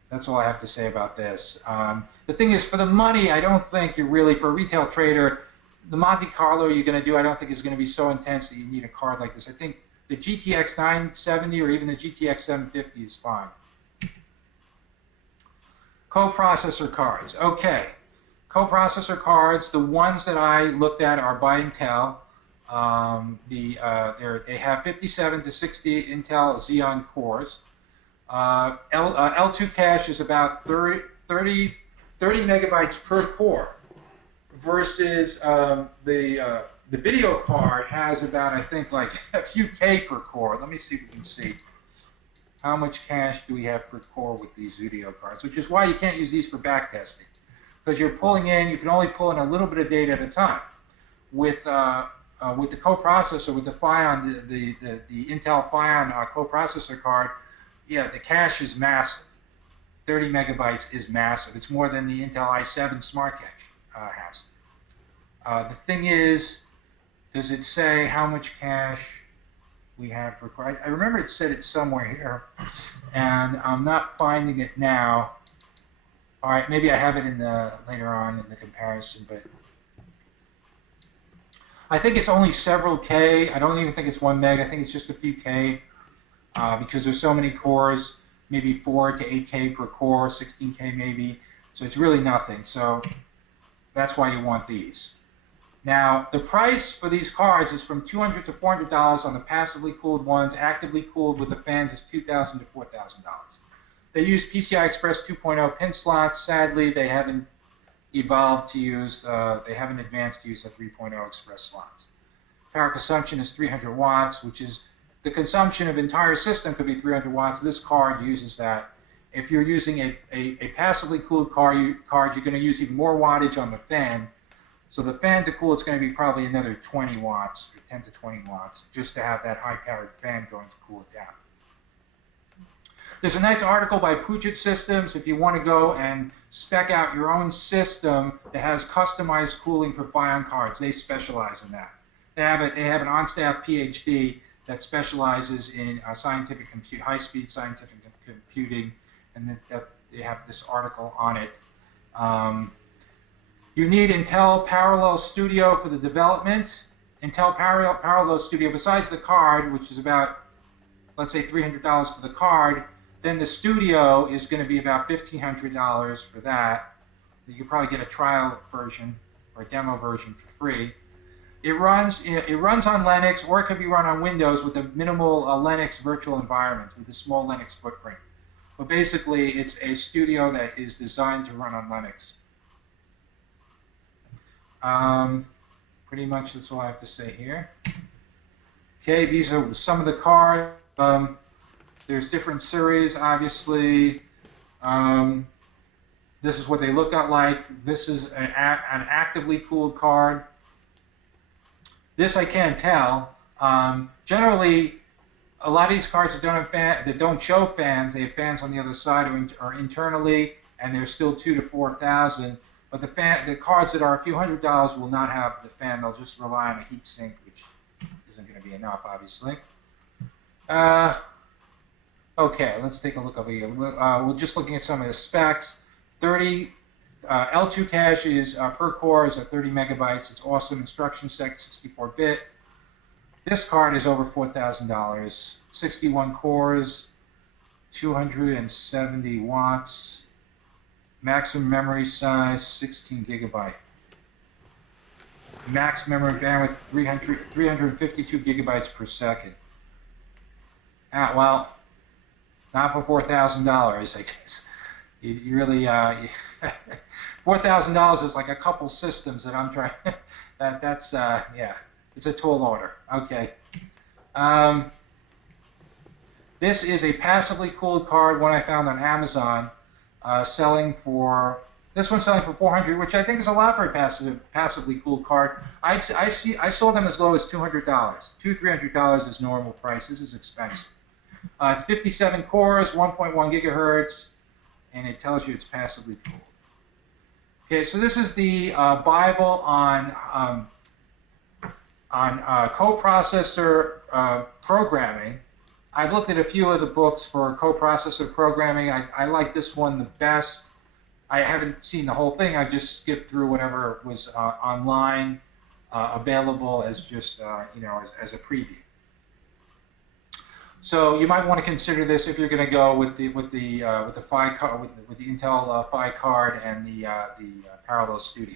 That's all I have to say about this. The thing is, for the money, I don't think you're really, for a retail trader, the Monte Carlo you're going to do, I don't think is going to be so intense that you need a card like this. I think the GTX 970 or even the GTX 750 is fine. Coprocessor cards. Okay. Coprocessor cards, the ones that I looked at are by Intel. They have 57 to 68 Intel Xeon cores. L2 cache is about 30 megabytes per core, versus the video card has about, I think, like a few K per core. Let me see if we can see how much cache do we have per core with these video cards, which is why you can't use these for backtesting, because you're pulling in, you can only pull in a little bit of data at a time. With the coprocessor, with the Fion, the Intel Fion coprocessor card, yeah, the cache is massive. 30 megabytes is massive. It's more than the Intel i7 Smart Cache has. The thing is, does it say how much cache we have for core? I remember it said it somewhere here, and I'm not finding it now. All right, maybe I have it in the later on in the comparison, but I think it's only several K. I don't even think it's 1 meg. I think it's just a few K. Because there's so many cores, maybe 4 to 8K per core, 16K maybe. So it's really nothing. So that's why you want these. Now, the price for these cards is from $200 to $400 on the passively cooled ones. Actively cooled with the fans is $2,000 to $4,000. They use PCI Express 2.0 pin slots. Sadly, they haven't evolved to use, they haven't advanced to use the 3.0 Express slots. Power consumption is 300 watts, which is the consumption of entire system could be 300 watts. This card uses that. If you're using a passively cooled card, you're going to use even more wattage on the fan. So the fan to cool, it's going to be probably another 20 watts, or 10 to 20 watts, just to have that high-powered fan going to cool it down. There's a nice article by Puget Systems if you want to go and spec out your own system that has customized cooling for Fion cards. They specialize in that. They have an on-staff PhD that specializes in high-speed scientific computing, and that they have this article on it. You need Intel Parallel Studio for the development. Intel Parallel Studio, besides the card, which is about, let's say, $300 for the card, then the Studio is going to be about $1,500 for that. You can probably get a trial version or a demo version for free. It runs on Linux, or it could be run on Windows with a minimal Linux virtual environment with a small Linux footprint. But basically, it's a studio that is designed to run on Linux. Pretty much that's all I have to say here. Okay, these are some of the cards. There's different series, obviously. This is what they look like. This is an actively cooled card. This I can't tell. Generally, a lot of these cards that don't show fans, they have fans on the other side or internally, and they're still $2,000 to $4,000. But the cards that are a few $100s will not have the fan. They'll just rely on a heat sink, which isn't going to be enough, obviously. Okay, let's take a look over here. We're just looking at some of the specs. L2 cache is per core is at 30 megabytes. It's awesome. Instruction set 64-bit. This card is over $4,000. 61 cores, 270 watts. Maximum memory size, 16 gigabyte. Max memory bandwidth, 352 gigabytes per second. Ah, well, not for $4,000, I guess. You really, $4,000 is like a couple systems that I'm trying. That's yeah, it's a tall order. Okay. This is a passively cooled card, one I found on Amazon, selling for. This one's selling for $400, which I think is a lot for a passively cooled card. I saw them as low as $200. $300 is normal price. This is expensive. It's 57 cores, 1.1 gigahertz, and it tells you it's passively cooled. Okay, so this is the Bible on coprocessor programming. I've looked at a few of the books for coprocessor programming. I like this one the best. I haven't seen the whole thing. I just skipped through whatever was online available as just as a preview. So you might want to consider this if you're going to go with the Phi card, with the Intel Phi card and the Parallel Studio.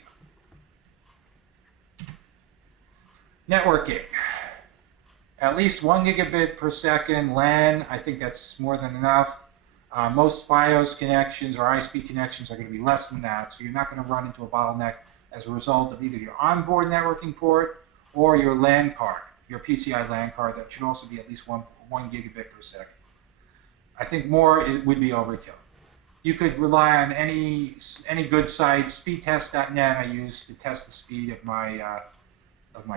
Networking. At least 1 gigabit per second LAN. I think that's more than enough. Most FiOS connections or ISP connections are going to be less than that, so you're not going to run into a bottleneck as a result of either your onboard networking port or your LAN card, your PCI LAN card that should also be at least 1 gigabit per second. I think more would be overkill. You could rely on any good site. Speedtest.net I use to test the speed of my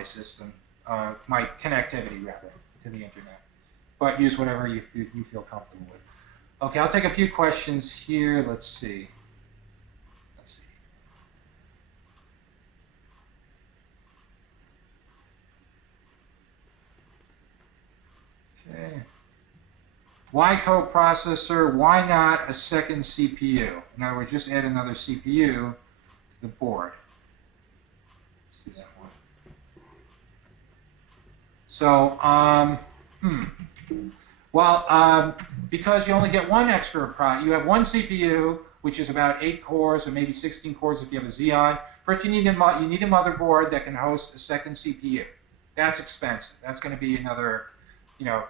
system, my connectivity rather to the internet. But use whatever you feel comfortable with. Okay, I'll take a few questions here. Let's see. Okay. Why coprocessor? Why not a second CPU? In other words, just add another CPU to the board. See that one. So, well, because you only get one extra you have one CPU, which is about 8 cores or maybe 16 cores if you have a Xeon. First, you need a motherboard that can host a second CPU. That's expensive. That's going to be another,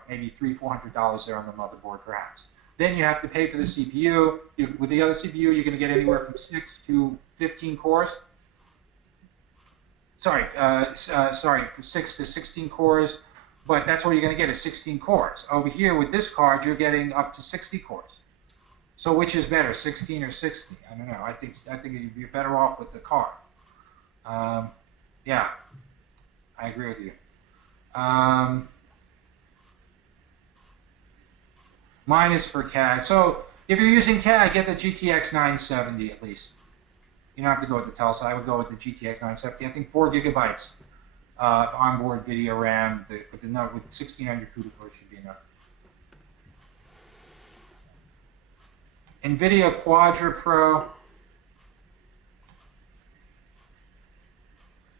maybe $300-400 there on the motherboard, perhaps. Then you have to pay for the CPU. With the other CPU, you're going to get anywhere from 6 to 15 cores. Sorry, 6 to 16 cores. But that's what you're going to get is 16 cores. Over here with this card, you're getting up to 60 cores. So which is better, 16 or 60? I don't know. I think you'd be better off with the card. Yeah, I agree with you. Mine is for CAD. So if you're using CAD, get the GTX 970 at least. You don't have to go with the Telsa. I would go with the GTX 970. I think 4 gigabytes. Onboard video RAM with 1600 CUDA cores should be enough. NVIDIA Quadra Pro.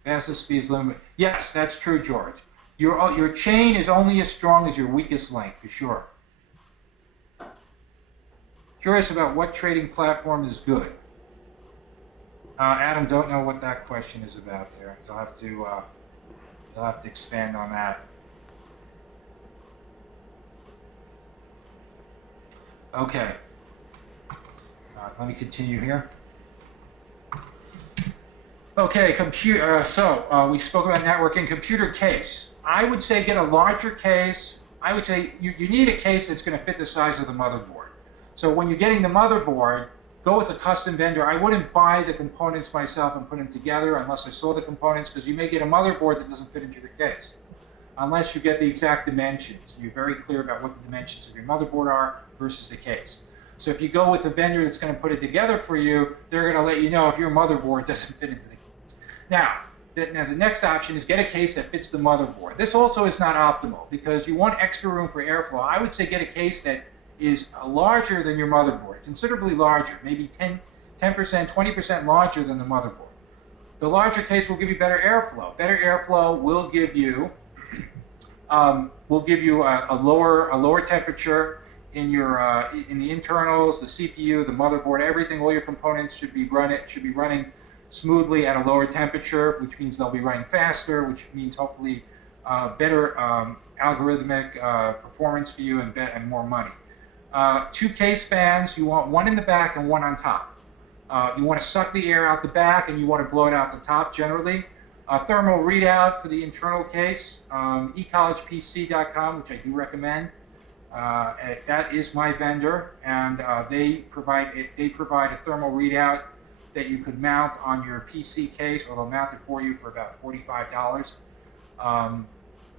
Fastest speed is limited. Yes, that's true, George. Your chain is only as strong as your weakest link, for sure. Curious about what trading platform is good. Adam, don't know what that question is about there. You'll have to expand on that. Okay. Let me continue here. Okay, we spoke about networking. Computer case. I would say get a larger case. I would say you need a case that's going to fit the size of the motherboard. So when you're getting the motherboard, go with a custom vendor. I wouldn't buy the components myself and put them together unless I saw the components, because you may get a motherboard that doesn't fit into the case. Unless you get the exact dimensions. You're very clear about what the dimensions of your motherboard are versus the case. So if you go with a vendor that's going to put it together for you, they're going to let you know if your motherboard doesn't fit into the case. Now the next option is get a case that fits the motherboard. This also is not optimal because you want extra room for airflow. I would say get a case that is larger than your motherboard, considerably larger, maybe 10%, 20% larger than the motherboard. The larger case will give you better airflow. Better airflow will give you a lower temperature in the internals, the CPU, the motherboard, everything, all your components should be running smoothly at a lower temperature, which means they'll be running faster, which means hopefully better algorithmic performance for you and more money. 2 case fans, you want one in the back and one on top. You want to suck the air out the back and you want to blow it out the top generally. Thermal readout for the internal case, ecollegepc.com, which I do recommend. That is my vendor, and they provide a thermal readout that you could mount on your PC case, or they'll mount it for you for about $45.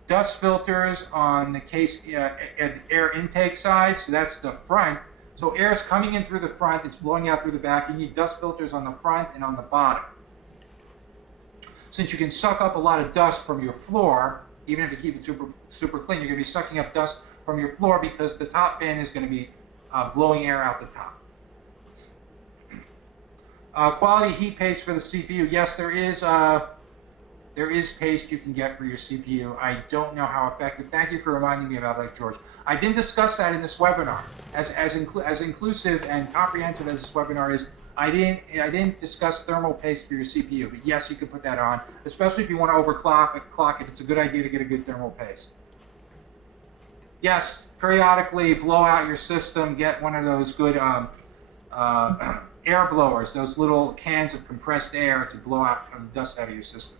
Dust filters on the case air intake side, so that's the front. So air is coming in through the front, it's blowing out through the back. You need dust filters on the front and on the bottom. Since you can suck up a lot of dust from your floor, even if you keep it super clean, you're going to be sucking up dust from your floor because the top fan is going to be blowing air out the top. Quality heat paste for the CPU. Yes, there is paste you can get for your CPU. I don't know how effective. Thank you for reminding me about that, George. I didn't discuss that in this webinar. As inclusive and comprehensive as this webinar is, I didn't discuss thermal paste for your CPU. But yes, you can put that on, especially if you want to overclock it. It's a good idea to get a good thermal paste. Yes, periodically blow out your system. Get one of those good air blowers, those little cans of compressed air to blow out the dust out of your system.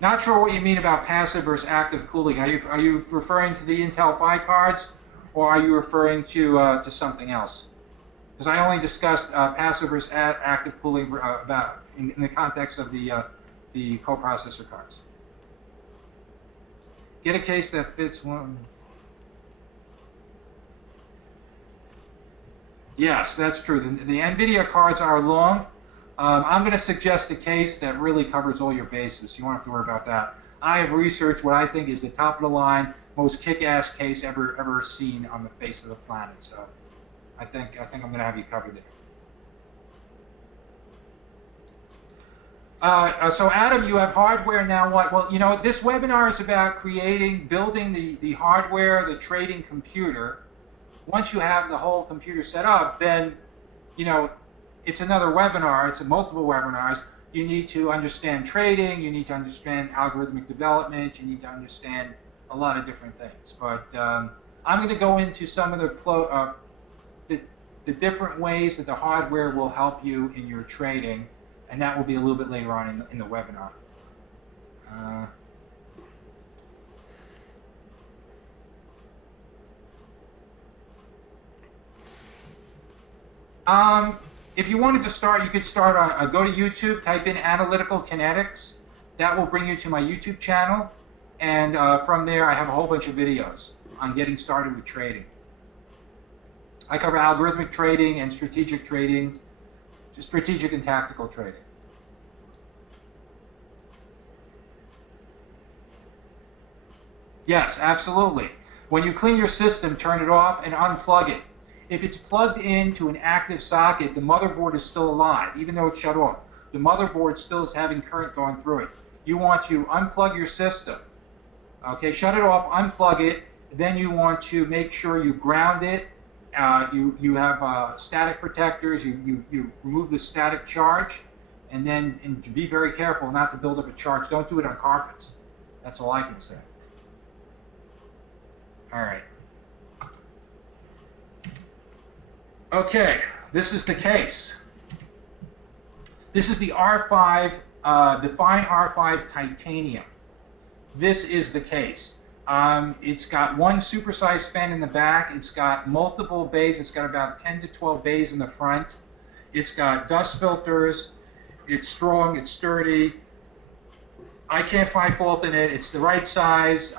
Not sure what you mean about passive versus active cooling. Are you referring to the Intel 5 cards, or are you referring to something else? Because I only discussed passive versus active cooling about in the context of the coprocessor cards. Get a case that fits one. Yes, that's true. The NVIDIA cards are long. I'm going to suggest a case that really covers all your bases. You won't have to worry about that. I have researched what I think is the top of the line, most kick-ass case ever seen on the face of the planet. So I think I'm going to have you covered there. So Adam, you have hardware now. What? Well, you know, this webinar is about building the hardware, the trading computer. Once you have the whole computer set up, then, you know, it's another webinar. It's multiple webinars. You need to understand trading. You need to understand algorithmic development. You need to understand a lot of different things. But I'm going to go into some of the different ways that the hardware will help you in your trading, and that will be a little bit later on in the webinar. If you wanted to start, you could start on, go to YouTube, type in Analytical Kinetics. That will bring you to my YouTube channel. And from there, I have a whole bunch of videos on getting started with trading. I cover algorithmic trading and strategic trading, strategic and tactical trading. Yes, absolutely. When you clean your system, turn it off and unplug it. If it's plugged into an active socket, the motherboard is still alive, even though it's shut off. The motherboard still is having current going through it. You want to unplug your system. Okay, shut it off, unplug it. Then you want to make sure you ground it. You have static protectors. You remove the static charge. And then to be very careful not to build up a charge. Don't do it on carpets. That's all I can say. All right. Okay, this is the case. This is the R5, Define R5 Titanium. This is the case. It's got one supersized fan in the back. It's got multiple bays. It's got about 10 to 12 bays in the front. It's got dust filters. It's strong. It's sturdy. I can't find fault in it. It's the right size.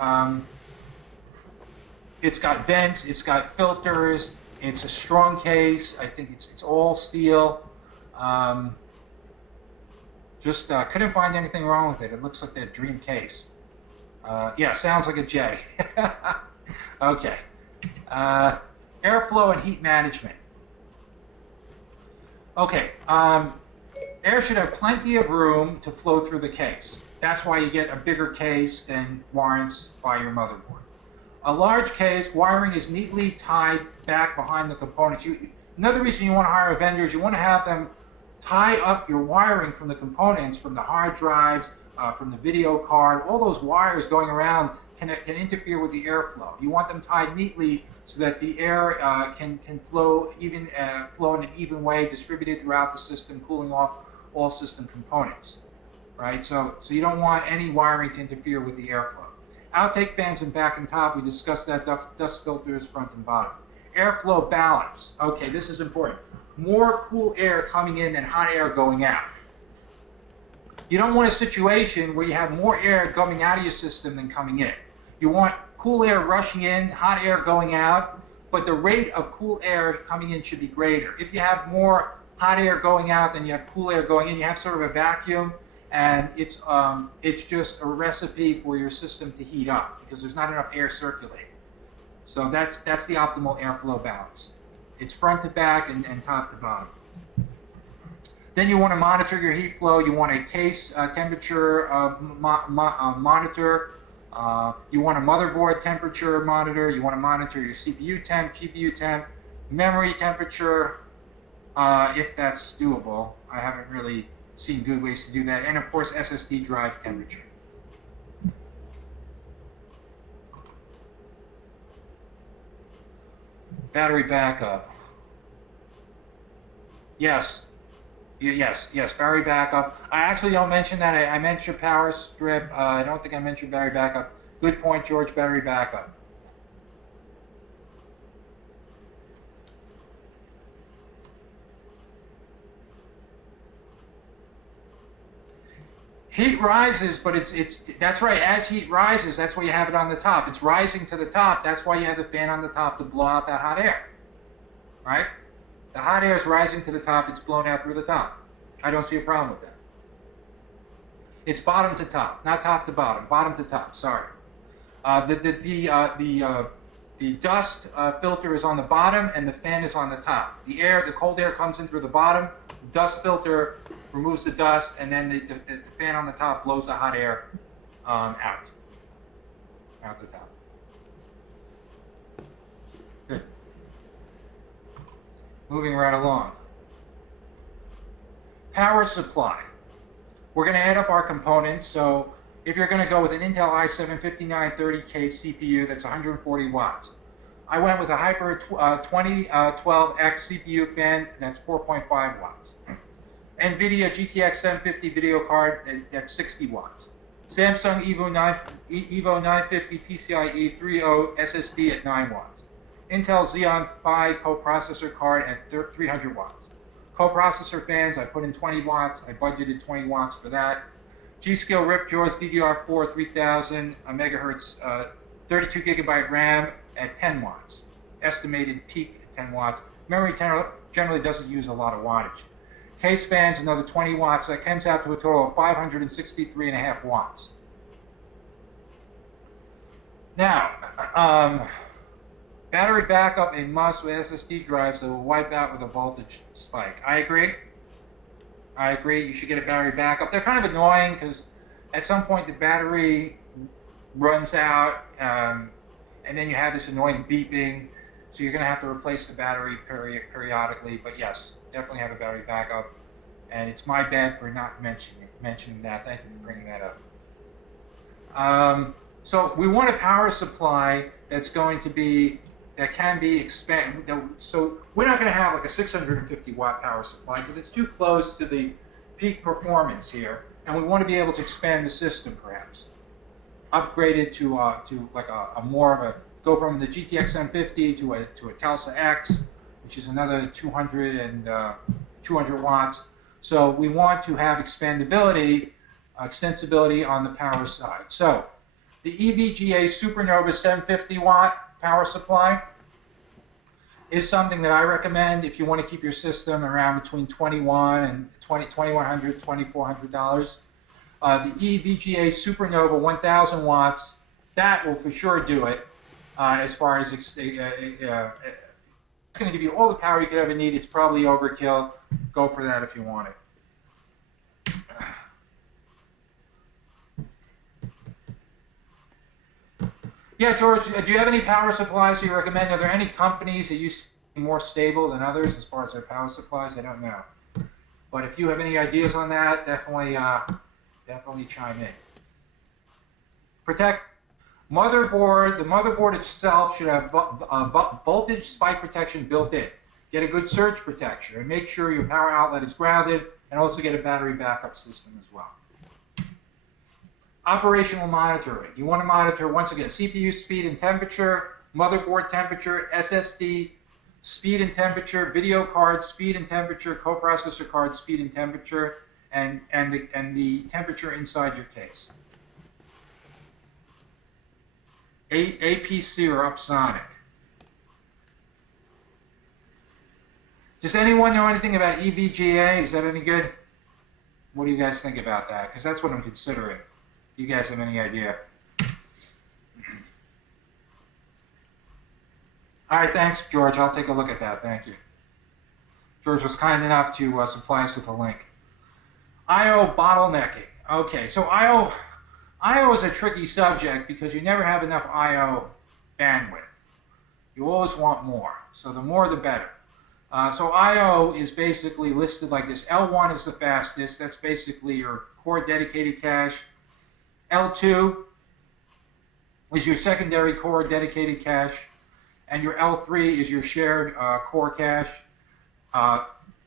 It's got vents. It's got filters. It's a strong case. I think it's all steel. Just couldn't find anything wrong with it. It looks like that dream case. Yeah, sounds like a J. Okay. Airflow and heat management. Okay. Air should have plenty of room to flow through the case. That's why you get a bigger case than warrants by your motherboard. A large case, wiring is neatly tied back behind the components. Another reason you want to hire a vendor is you want to have them tie up your wiring from the components, from the hard drives, from the video card. All those wires going around can interfere with the airflow. You want them tied neatly so that the air can flow in an even way, distributed throughout the system, cooling off all system components. Right? So you don't want any wiring to interfere with the airflow. Outtake fans and back and top, we discussed that, dust filters front and bottom. Airflow balance. Okay, this is important. More cool air coming in than hot air going out. You don't want a situation where you have more air coming out of your system than coming in. You want cool air rushing in, hot air going out, but the rate of cool air coming in should be greater. If you have more hot air going out than you have cool air going in, you have sort of a vacuum, and it's just a recipe for your system to heat up because there's not enough air circulating. So that's the optimal airflow balance. It's front to back and top to bottom. Then you want to monitor your heat flow. You want a case temperature monitor. You want a motherboard temperature monitor. You want to monitor your CPU temp, GPU temp, memory temperature, if that's doable. I haven't really seen good ways to do that. And of course, SSD drive temperature. Battery backup. Yes, battery backup. I actually don't mention that. I mentioned power strip. I don't think I mentioned battery backup. Good point, George, battery backup. Heat rises, but that's right. As heat rises, that's why you have it on the top. It's rising to the top. That's why you have the fan on the top to blow out that hot air, right? The hot air is rising to the top. It's blown out through the top. I don't see a problem with that. It's bottom to top, not top to bottom. Bottom to top. Sorry. The dust filter is on the bottom, and the fan is on the top. The cold air comes in through the bottom. The dust filter removes the dust, and then the fan on the top blows the hot air out the top. Good. Moving right along. Power supply. We're going to add up our components. So if you're going to go with an Intel i7-5930K CPU, that's 140 watts. I went with a Hyper 2012X CPU fan, that's 4.5 watts. NVIDIA GTX 750 video card, that's 60 watts. Samsung Evo 950 PCIe 3.0 SSD at 9 watts. Intel Xeon Phi coprocessor card at 300 watts. Coprocessor fans, I put in 20 watts. I budgeted 20 watts for that. G-Skill Ripjaws DDR4 3000 megahertz, 32 gigabyte RAM at 10 watts. Estimated peak at 10 watts. Memory generally doesn't use a lot of wattage. Case fans, another 20 watts. That comes out to a total of 563.5 watts. Now, battery backup a must with SSD drives that will wipe out with a voltage spike. I agree. You should get a battery backup. They're kind of annoying because at some point the battery runs out, and then you have this annoying beeping. So you're going to have to replace the battery periodically. But yes, definitely have a battery backup. And it's my bad for not mentioning that. Thank you for bringing that up. So we want a power supply that can be expanded. So we're not going to have like a 650 watt power supply because it's too close to the peak performance here. And we want to be able to expand the system perhaps. Upgrade it to like a more of a, go from the GTX 750 to a Telsa X, which is another 200 watts. So we want to have extensibility on the power side. So the EVGA Supernova 750 watt power supply is something that I recommend if you want to keep your system around between $2,100 and $2,100, $2,400. The EVGA Supernova 1000 watts, that will for sure do it. As far as it's going to give you all the power you could ever need. It's probably overkill. Go for that if you want it. Yeah, George, do you have any power supplies you recommend? Are there any companies that you see more stable than others as far as their power supplies? I don't know. But if you have any ideas on that, definitely chime in. Protect motherboard. The motherboard itself should have voltage spike protection built in. Get a good surge protection and make sure your power outlet is grounded, and also get a battery backup system as well. Operational monitoring. You want to monitor, once again, CPU speed and temperature, motherboard temperature, SSD speed and temperature, video card speed and temperature, coprocessor card speed and temperature, and the temperature inside your case. APC or upsonic. Does anyone know anything about EVGA? Is that any good? What do you guys think about that? Because that's what I'm considering. You guys have any idea? All right, thanks, George. I'll take a look at that. Thank you. George was kind enough to supply us with a link. I/O bottlenecking. Okay, so I/O is a tricky subject because you never have enough I/O bandwidth. You always want more, so the more the better. So I/O is basically listed like this. L1 is the fastest. That's basically your core dedicated cache. L2 is your secondary core dedicated cache, and your L3 is your shared core cache.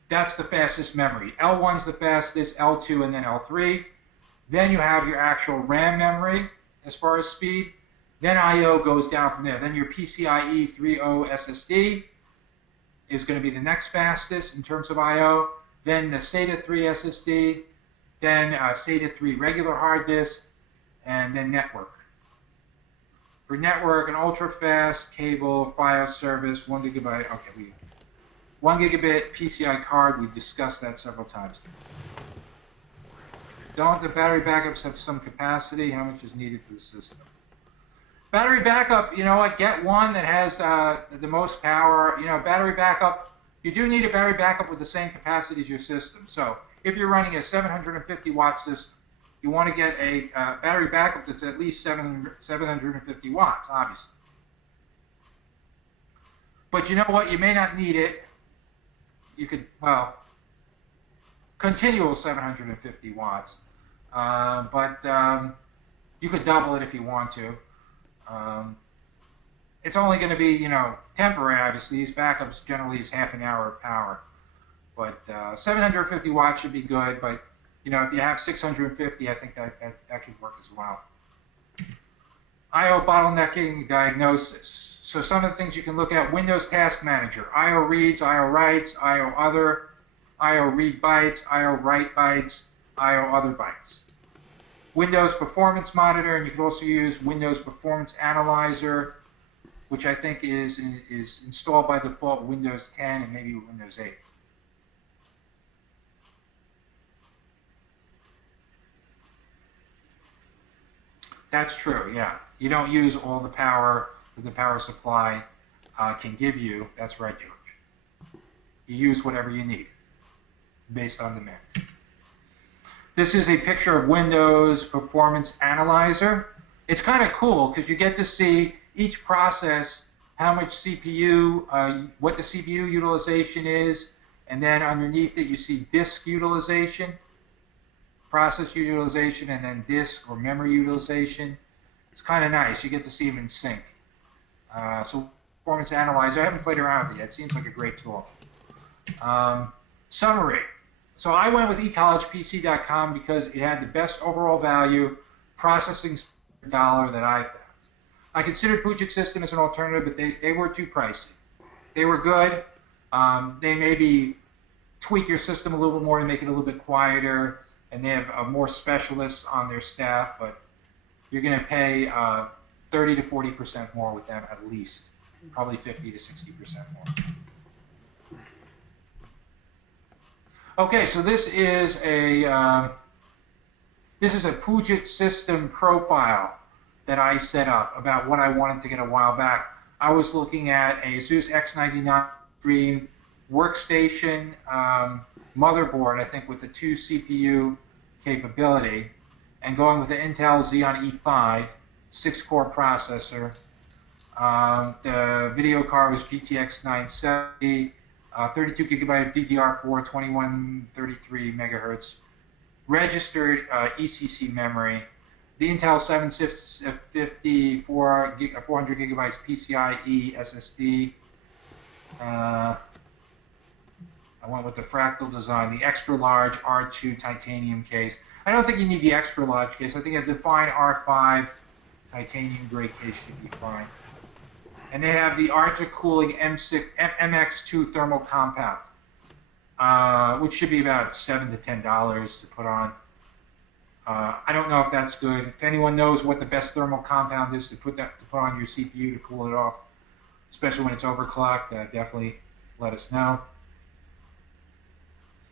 That's the fastest memory. L1 is the fastest, L2, and then L3. Then you have your actual RAM memory as far as speed. Then I/O goes down from there. Then your PCIe 3.0 SSD is going to be the next fastest in terms of I/O. Then the SATA 3 SSD. Then SATA 3 regular hard disk. And then network. For network, an ultra-fast cable, FiOS service, 1 gigabyte. Okay, 1 gigabit PCI card. We've discussed that several times. Don't the battery backups have some capacity? How much is needed for the system? Battery backup, you know what? Get one that has the most power. You know, battery backup. You do need a battery backup with the same capacity as your system. So if you're running a 750 watt system, you want to get a battery backup that's at least 750 watts, obviously. But you know what? You may not need it. You could, well, continual 750 watts. But you could double it if you want to. It's only going to be, you know, temporary, obviously. These backups generally is half an hour of power. But 750 watts should be good, but you know, if you have 650, I think that could work as well. I/O bottlenecking diagnosis. So some of the things you can look at: Windows Task Manager, I/O reads, I/O writes, I/O other, I/O read bytes, I/O write bytes, I/O other bytes. Windows Performance Monitor, and you can also use Windows Performance Analyzer, which I think is installed by default Windows 10 and maybe Windows 8. That's true, yeah. You don't use all the power that the power supply can give you. That's right, George. You use whatever you need based on demand. This is a picture of Windows Performance Analyzer. It's kind of cool because you get to see each process, how much CPU, what the CPU utilization is, and then underneath it you see disk utilization, process utilization, and then disk or memory utilization. It's kind of nice. You get to see them in sync. So Performance Analyzer, I haven't played around with it yet. It seems like a great tool. Summary. So I went with ecollegepc.com because it had the best overall value processing dollar that I found. I considered Puget System as an alternative, but they were too pricey. They were good. They maybe tweak your system a little bit more to make it a little bit quieter, and they have more specialists on their staff, but you're going to pay 30 to 40% more with them at least, probably 50 to 60% more. Okay, so this is a Puget System profile that I set up about what I wanted to get a while back. I was looking at a Asus X99 Dream workstation motherboard, I think with the 2 CPU capability, and going with the Intel Xeon E5 6-core processor. The video card was GTX 970, 32 gigabyte of DDR4, 2133 megahertz. Registered ECC memory. The Intel 750 400 gigabytes PCIe SSD. I went with the fractal design, the extra large R2 titanium case. I don't think you need the extra large case. I think a defined R5 titanium grade case should be fine. And they have the Arctic Cooling MX2 thermal compound, which should be about $7 to $10 to put on. I don't know if that's good. If anyone knows what the best thermal compound is to put on your CPU to cool it off, especially when it's overclocked, definitely let us know.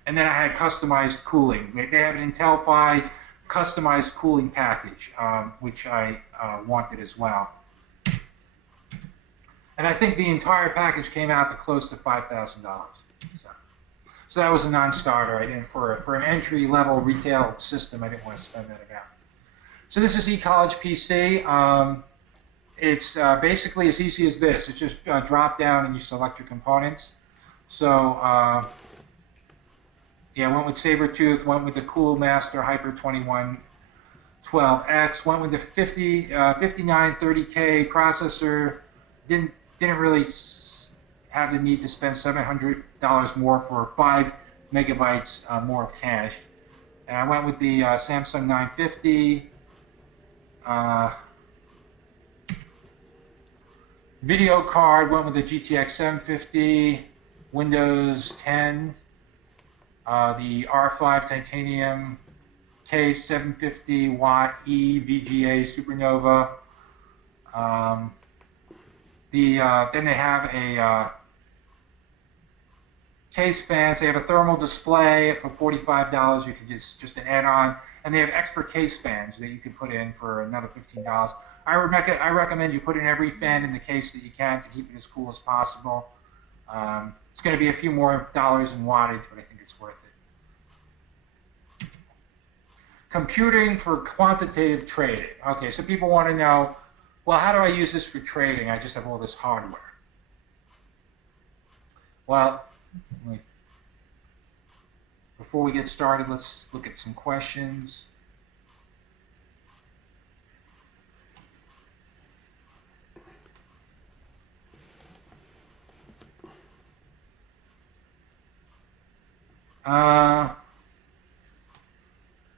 And then I had customized cooling. They have an Intel Phi customized cooling package, which I wanted as well. And I think the entire package came out to close to $5,000. So that was a non-starter. I didn't for an entry-level retail system. I didn't want to spend that amount. So this is eCollege PC. It's basically as easy as this. It's just drop down and you select your components. So yeah, went with Sabertooth. Went with the Coolmaster Hyper 2112X. Went with the 5930K processor. Didn't really have the need to spend $700 more for 5 megabytes more of cache. And I went with the Samsung 950. Video card, went with the GTX 750, Windows 10, the R5 titanium case, 750 watt VGA Supernova. Then they have a case fans. They have a thermal display for $45. You could just an add-on, and they have extra case fans that you could put in for another $15. I recommend you put in every fan in the case that you can to keep it as cool as possible. It's going to be a few more dollars in wattage, but I think it's worth it. Computing for quantitative trading. Okay, so people want to know, well, how do I use this for trading? I just have all this hardware. Well, before we get started, let's look at some questions.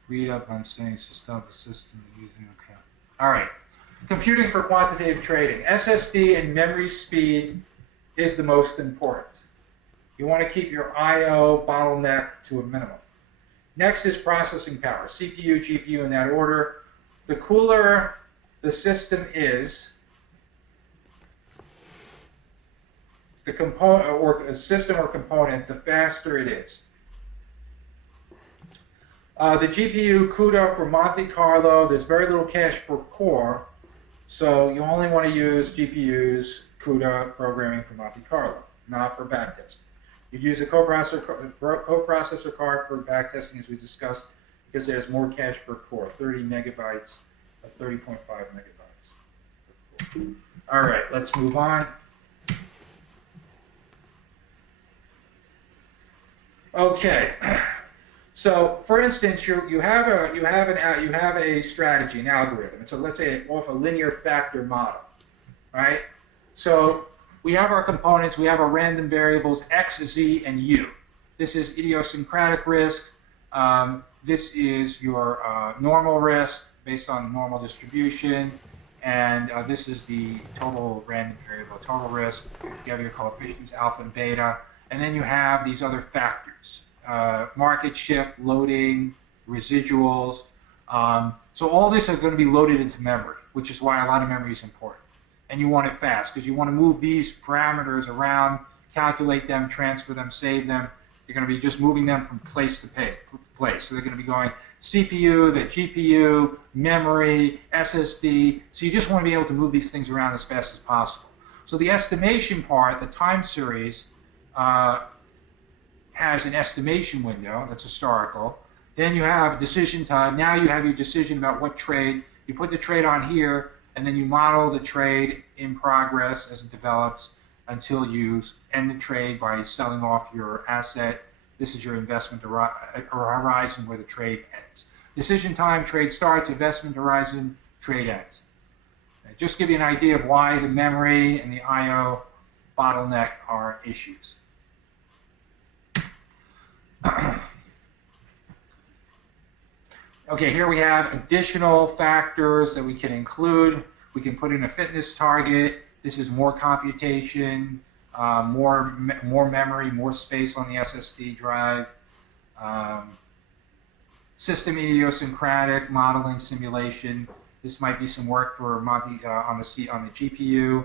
Read up on things to stop the system using okay. All right. Computing for quantitative trading. SSD and memory speed is the most important. You want to keep your I/O bottleneck to a minimum. Next is processing power. CPU, GPU in that order. The cooler the system is, the component or a system or component, the faster it is. The GPU CUDA for Monte Carlo, there's very little cache per core, so you only want to use GPU's CUDA programming for Monte Carlo, not for backtesting. You'd use a coprocessor card for backtesting, as we discussed, because there's more cache per core, 30 megabytes or 30.5 megabytes. All right, let's move on. Okay. So, for instance, you have a strategy, an algorithm. It's let's say off a linear factor model, right? So we have our components, we have our random variables x, z, and u. This is idiosyncratic risk. This is your normal risk based on normal distribution, and this is the total random variable, total risk. You have your coefficients alpha and beta, and then you have these other factors. Market shift, loading, residuals. So all this is going to be loaded into memory, which is why a lot of memory is important. And you want it fast, because you want to move these parameters around, calculate them, transfer them, save them. You're going to be just moving them from place to place. So they're going to be going CPU, the GPU, memory, SSD. So you just want to be able to move these things around as fast as possible. So the estimation part, the time series, has an estimation window that's historical. Then you have decision time. Now you have your decision about what trade. You put the trade on here, and then you model the trade in progress as it develops until you end the trade by selling off your asset. This is your investment horizon where the trade ends. Decision time, trade starts, investment horizon, trade ends. Just give you an idea of why the memory and the I/O bottleneck are issues. Okay, here we have additional factors that we can include. We can put in a fitness target. This is more computation, more memory, more space on the SSD drive. System idiosyncratic modeling simulation. This might be some work for on the GPU,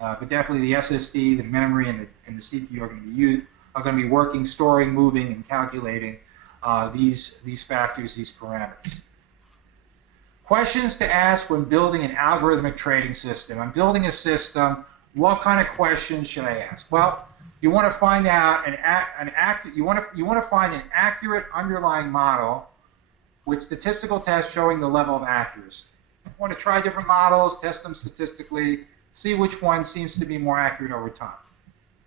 but definitely the SSD, the memory, and the CPU are going to be working, storing, moving, and calculating these factors, these parameters. Questions to ask when building an algorithmic trading system. I'm building a system. What kind of questions should I ask? Well, you want to find out you want to find an accurate underlying model with statistical tests showing the level of accuracy. You want to try different models, test them statistically, see which one seems to be more accurate over time.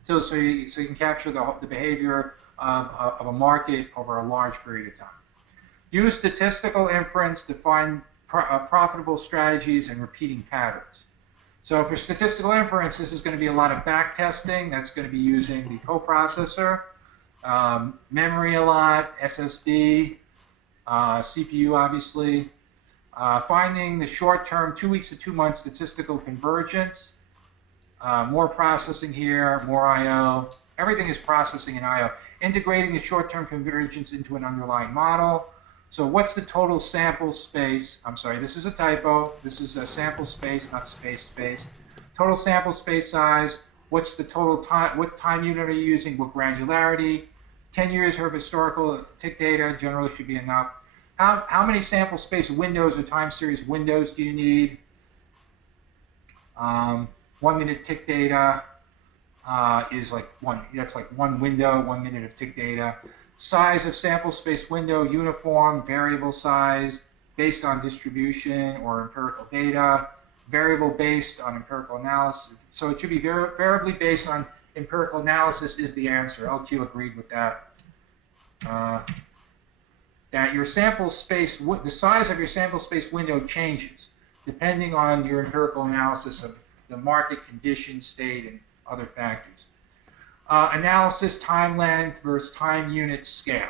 So you can capture the behavior of a market over a large period of time. Use statistical inference to find profitable strategies and repeating patterns. So for statistical inference, this is going to be a lot of back testing. That's going to be using the coprocessor, memory a lot, SSD, CPU obviously. Finding the short-term 2 weeks to 2 months statistical convergence. More processing here, more I/O. Everything is processing in I/O. Integrating the short-term convergence into an underlying model. So what's the total sample space? I'm sorry, this is a typo. This is a sample space, not space. Total sample space size. What's the total time? What time unit are you using? What granularity? 10 years of historical tick data generally should be enough. How many sample space windows or time series windows do you need? 1 minute tick data is like that's like one window, 1 minute of tick data. Size of sample space window, uniform, variable size, based on distribution or empirical data, variable based on empirical analysis. So it should be variably based on empirical analysis is the answer. LQ agreed with that. That your sample space, the size of your sample space window changes depending on your empirical analysis of the market condition, state, and other factors. Analysis time length versus time unit scale.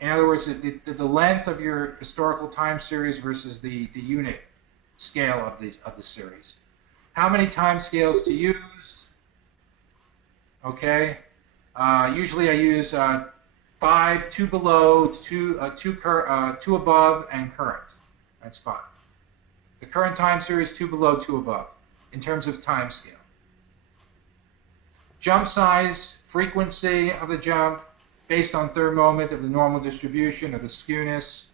In other words, the length of your historical time series versus the unit scale of the series. How many time scales to use? Okay. Usually I use 5, 2 below, 2 above, and current. That's 5. The current time series, 2 below, 2 above, in terms of time scale. Jump size, frequency of the jump, based on third moment of the normal distribution or the skewness.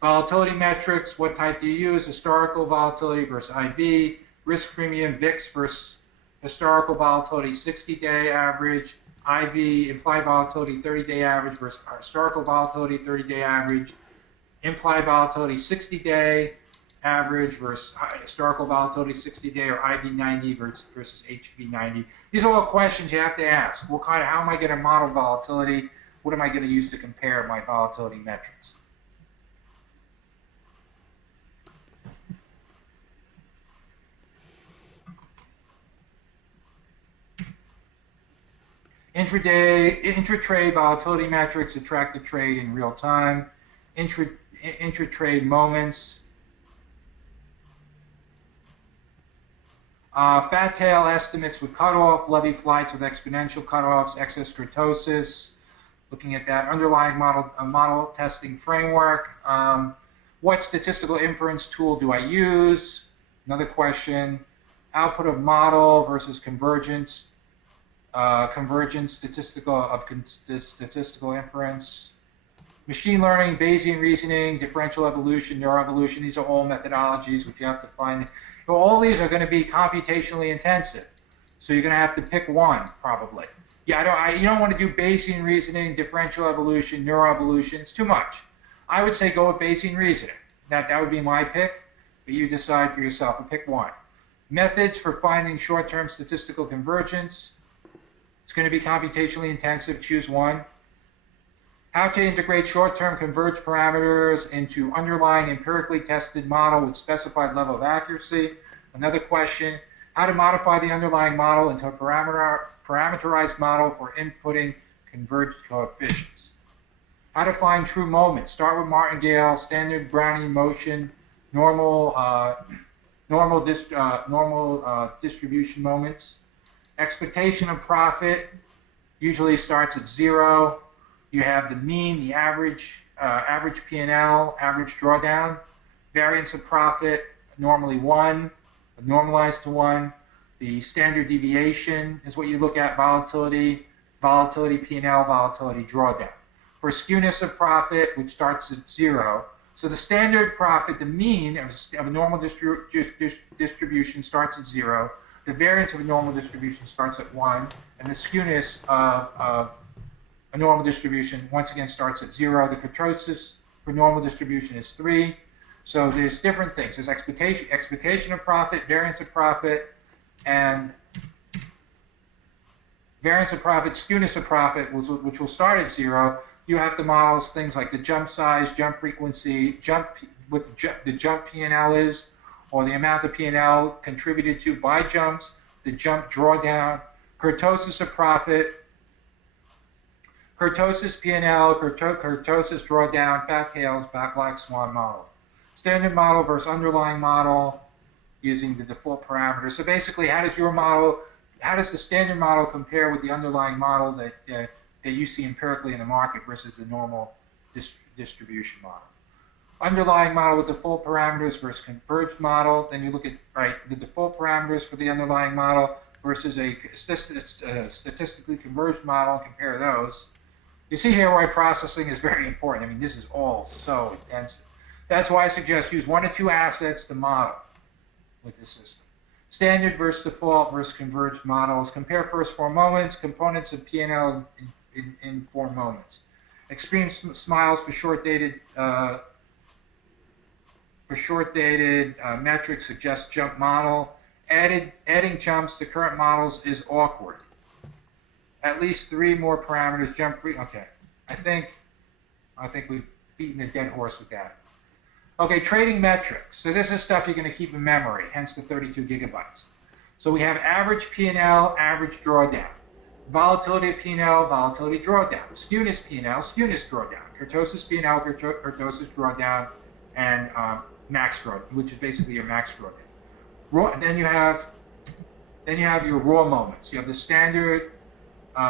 Volatility metrics, what type do you use? Historical volatility versus IV. Risk premium, VIX versus historical volatility, 60-day average. IV, implied volatility, 30-day average versus historical volatility, 30-day average. Implied volatility, 60-day average versus historical volatility 60-day, or IV 90 versus HV 90. These are all questions you have to ask. How am I going to model volatility? What am I going to use to compare my volatility metrics? Intratrade volatility metrics attract the trade in real time. Intratrade moments. Fat tail estimates with cutoff, levy flights with exponential cutoffs, excess kurtosis. Looking at that underlying model testing framework. What statistical inference tool do I use? Another question. Output of model versus convergence. Convergence statistical inference. Machine learning, Bayesian reasoning, differential evolution, neuroevolution. These are all methodologies which you have to find. All these are going to be computationally intensive. So you're going to have to pick one, probably. Yeah, you don't want to do Bayesian reasoning, differential evolution, neuroevolution. It's too much. I would say go with Bayesian reasoning. That would be my pick, but you decide for yourself. I'll pick one. Methods for finding short-term statistical convergence. It's going to be computationally intensive. Choose one. How to integrate short-term converged parameters into underlying empirically tested model with specified level of accuracy. Another question. How to modify the underlying model into a parameterized model for inputting converged coefficients. How to find true moments. Start with martingale, standard Brownian motion, normal distribution moments. Expectation of profit usually starts at 0. You have the mean, the average P&L, average drawdown. Variance of profit, normally 1, normalized to 1. The standard deviation is what you look at, volatility P&L, volatility drawdown. For skewness of profit, which starts at 0. So the standard profit, the mean of a normal distribution starts at 0. The variance of a normal distribution starts at 1. And the skewness of a normal distribution, once again, starts at 0. The kurtosis for normal distribution is 3. So there's different things. There's expectation of profit, variance of profit, and variance of profit, skewness of profit, which will start at 0. You have to model things like the jump size, jump frequency, what the jump P&L is, or the amount of P&L contributed to by jumps, the jump drawdown, kurtosis of profit, kurtosis P&L, kurtosis drawdown, fat tails, black swan model. Standard model versus underlying model using the default parameters. So basically, how does the standard model compare with the underlying model that you see empirically in the market versus the normal distribution model? Underlying model with default parameters versus converged model. Then you look at the default parameters for the underlying model versus a statistically converged model and compare those. You see here why processing is very important. I mean, this is all so intensive. That's why I suggest use 1 or 2 assets to model with the system. Standard versus default versus converged models. Compare first 4 moments, components of P&L in 4 moments. Extreme smiles for short-dated metrics suggest jump model. Adding jumps to current models is awkward. At least 3 more parameters, jump free. Okay, I think we've beaten a dead horse with that. Okay, trading metrics. So this is stuff you're going to keep in memory, hence the 32 gigabytes. So we have average P&L, average drawdown. Volatility of P&L, volatility drawdown. Skewness P&L, skewness drawdown. Kurtosis P&L, kurtosis drawdown, and max drawdown, which is basically your max drawdown. Then you have your raw moments. You have the standard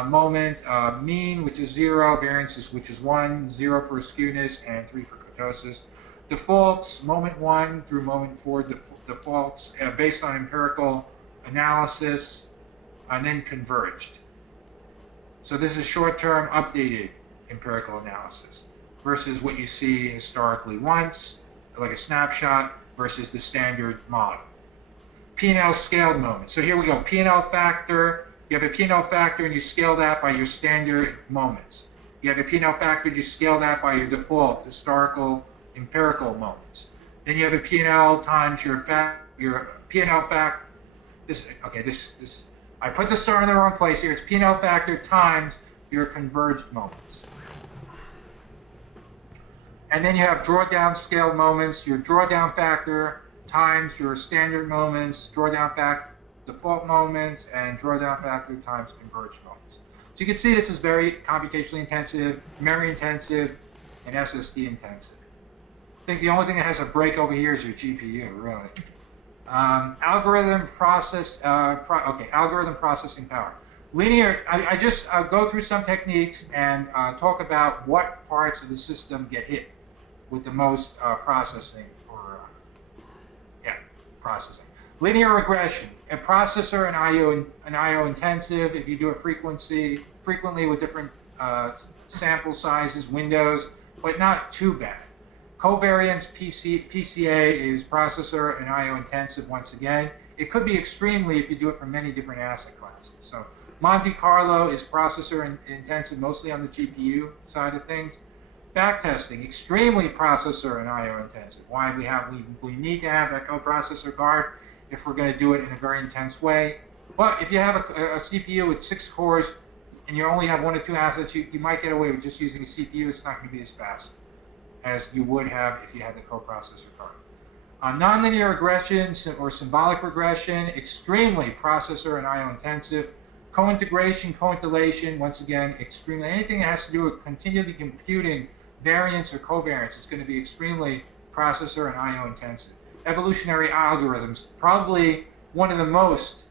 moment mean, which is 0, variances, which is 1, 0 for skewness, and 3 for kurtosis. Defaults, moment 1 through moment 4 defaults based on empirical analysis, and then converged. So this is short-term updated empirical analysis versus what you see historically once, like a snapshot, versus the standard model. P&L scaled moment. So here we go, P&L factor. You have a P&L factor and you scale that by your standard moments. You have a P&L factor, you scale that by your default historical empirical moments. Then you have a P&L times your P&L factor. I put the star in the wrong place here. It's P&L factor times your converged moments. And then you have drawdown scaled moments, your drawdown factor times your standard moments, drawdown factor default moments, and drawdown factor times converged moments. So you can see this is very computationally intensive, memory intensive, and SSD intensive. I think the only thing that has a break over here is your GPU, really. Algorithm processing power. Linear, I'll go through some techniques and talk about what parts of the system get hit with the most processing. Linear regression, a processor and IO intensive. If you do it frequently with different sample sizes, windows, but not too bad. Covariance PCA is processor and IO intensive once again. It could be extremely if you do it for many different asset classes. So Monte Carlo is processor intensive mostly on the GPU side of things. Backtesting, extremely processor and I/O intensive. Why we need to have a coprocessor card if we're going to do it in a very intense way. But if you have a CPU with 6 cores and you only have 1 or 2 assets, you might get away with just using a CPU. It's not going to be as fast as you would have if you had the coprocessor card. Nonlinear regression or symbolic regression, extremely processor and I/O intensive. Co-integration, co-interlation, once again, extremely. Anything that has to do with continually computing variance or covariance, it's going to be extremely processor and I/O intensive. Evolutionary algorithms, probably one of the most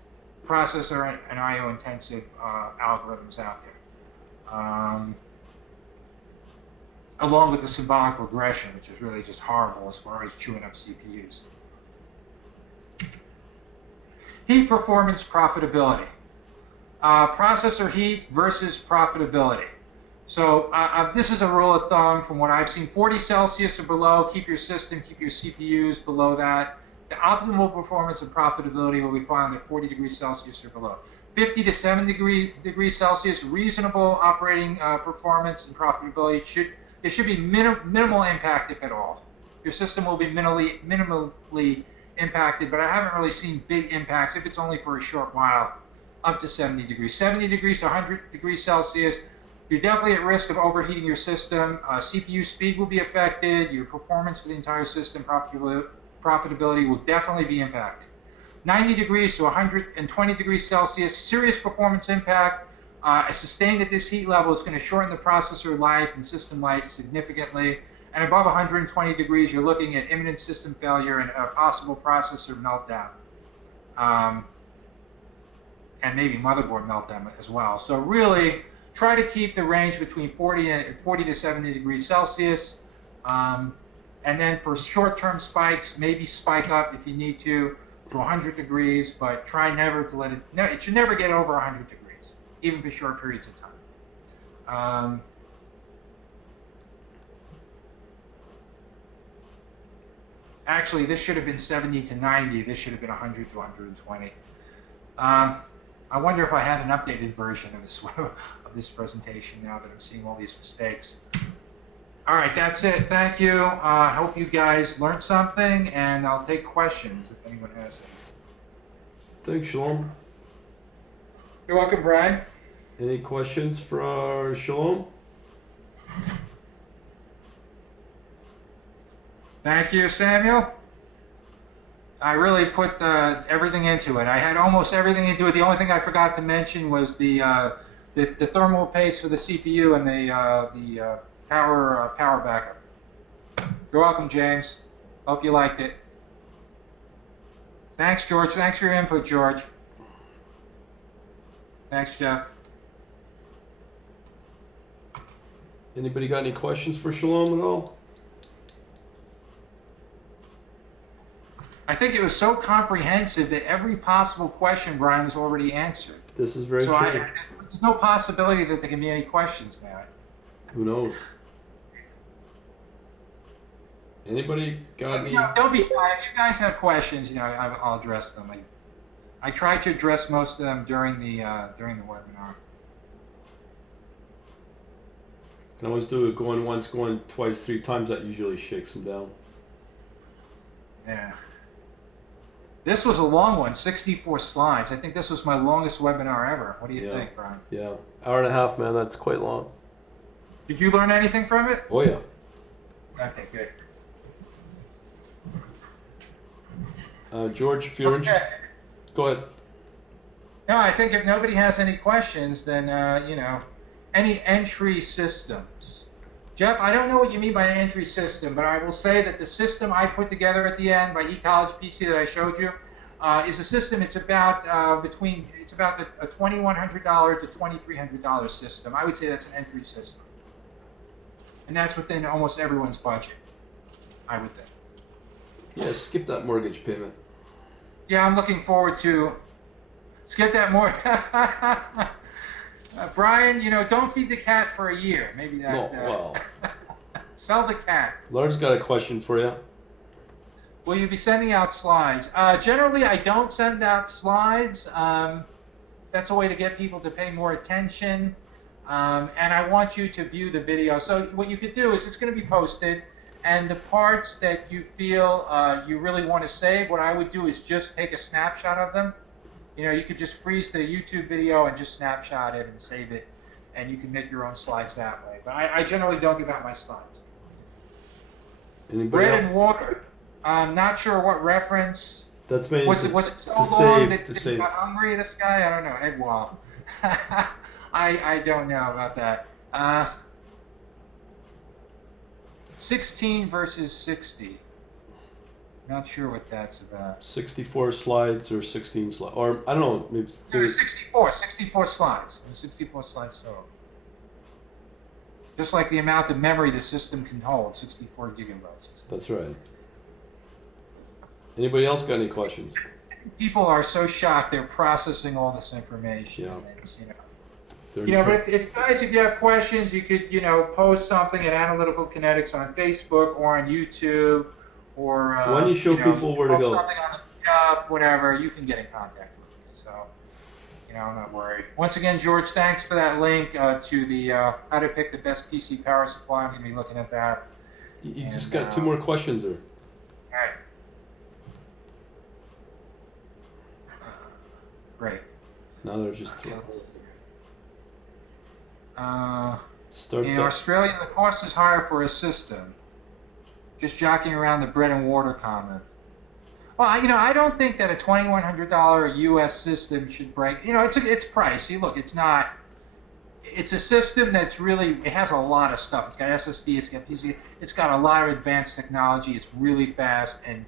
processor and I/O intensive algorithms out there. Along with the symbolic regression, which is really just horrible as far as chewing up CPUs. Heat performance profitability. Processor heat versus profitability. So this is a rule of thumb from what I've seen. 40 Celsius or below, keep your system, keep your CPUs below that. The optimal performance and profitability will be found at 40 degrees Celsius or below. 50 to 70 degrees Celsius, reasonable operating performance and profitability. There should be minimal impact, if at all. Your system will be minimally impacted, but I haven't really seen big impacts if it's only for a short while, up to 70 degrees. 70 degrees to 100 degrees Celsius, you're definitely at risk of overheating your system. CPU speed will be affected. Your performance for the entire system, profitability will definitely be impacted. 90 degrees to 120 degrees Celsius, serious performance impact. Sustained at this heat level is going to shorten the processor life and system life significantly. And above 120 degrees, you're looking at imminent system failure and a possible processor meltdown. And maybe motherboard meltdown as well. So really, try to keep the range between 40 to 70 degrees Celsius. And then for short-term spikes, maybe spike up if you need to 100 degrees, but try never to let it, no, it should never get over 100 degrees, even for short periods of time. Actually, this should have been 70 to 90. This should have been 100 to 120. I wonder if I had an updated version of this presentation now that I'm seeing all these mistakes. All right, that's it. Thank you. I hope you guys learned something, and I'll take questions if anyone has any. Thanks, Shalom. You're welcome, Brian. Any questions for Shalom? Thank you, Samuel. I really put everything into it. I had almost everything into it. The only thing I forgot to mention was the thermal paste for the CPU and the power backup. You're welcome, James. Hope you liked it. Thanks, George. Thanks for your input, George. Thanks, Jeff. Anybody got any questions for Shalom at all? I think it was so comprehensive that every possible question, Brian, was already answered. This is very true. There's no possibility that there can be any questions now. Who knows? Anybody got any? No, don't be shy. If you guys have questions, I'll address them. I tried to address most of them during the webinar. Can always do it going once, going twice, 3 times. That usually shakes them down. Yeah. This was a long one, 64 slides. I think this was my longest webinar ever. What do you think, Brian? Yeah, hour and a half, man. That's quite long. Did you learn anything from it? Oh, yeah. Okay, good. George, if you're interested, go ahead. No, I think if nobody has any questions, then, any entry systems. Jeff, I don't know what you mean by an entry system, but I will say that the system I put together at the end by eCollege PC that I showed you is a system. It's about a $2,100 to $2,300 system. I would say that's an entry system, and that's within almost everyone's budget, I would think. Yeah, skip that mortgage payment. Yeah, I'm looking forward to skip that more. Brian, don't feed the cat for a year. Maybe that. No, well. Sell the cat. Laura's got a question for you. Will you be sending out slides? Generally, I don't send out slides. That's a way to get people to pay more attention. and I want you to view the video. So what you could do is it's going to be posted, and the parts that you feel you really want to save, what I would do is just take a snapshot of them. You know, you could just freeze the YouTube video and just snapshot it and save it, and you can make your own slides that way. But I generally don't give out my slides. Anybody Bread else? and water. I'm not sure what reference. That's mainly Was it so long that he got hungry, this guy? I don't know. Ed Wall. I don't know about that. 16 versus 60. Not sure what that's about. 64 slides or 16 slides, or I don't know. Maybe No, 64 slides. 64 slides total. Just like the amount of memory the system can hold, 64 gigabytes. That's right. Anybody else got any questions? People are so shocked they're processing all this information. Yeah. It's, They're but if guys, if you have questions, you could, post something at Analytical Kinetics on Facebook or on YouTube, or why don't you show people where to go? Something on the job, whatever. You can get in contact with me. So, I'm not worried. Once again, George, thanks for that link to the how to pick the best PC power supply. I'm going to be looking at that. You just got 2 more questions there. All right. Great. Now there's just 3. In Australia, the cost is higher for a system. Just jockeying around the bread and water comment. Well, I don't think that a $2,100 U.S. system should break. It's pricey. Look, it's not. It's a system that's really. It has a lot of stuff. It's got SSD. It's got PC. It's got a lot of advanced technology. It's really fast, and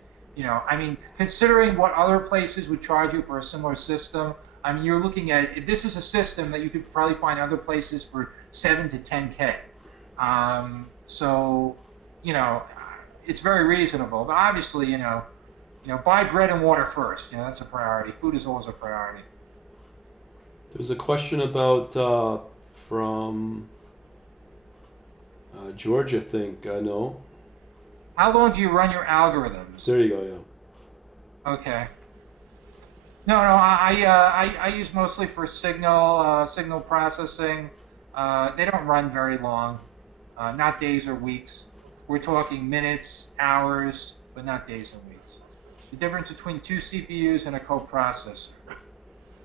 considering what other places would charge you for a similar system. You're looking at this is a system that you could probably find other places for $7,000 to $10,000. So, it's very reasonable. But obviously, buy bread and water first. That's a priority. Food is always a priority. There's a question about from George, I think. I know. How long do you run your algorithms? There you go. Yeah. Okay. No, I use mostly for signal processing. They don't run very long, not days or weeks. We're talking minutes, hours, but not days and weeks. The difference between 2 CPUs and a coprocessor.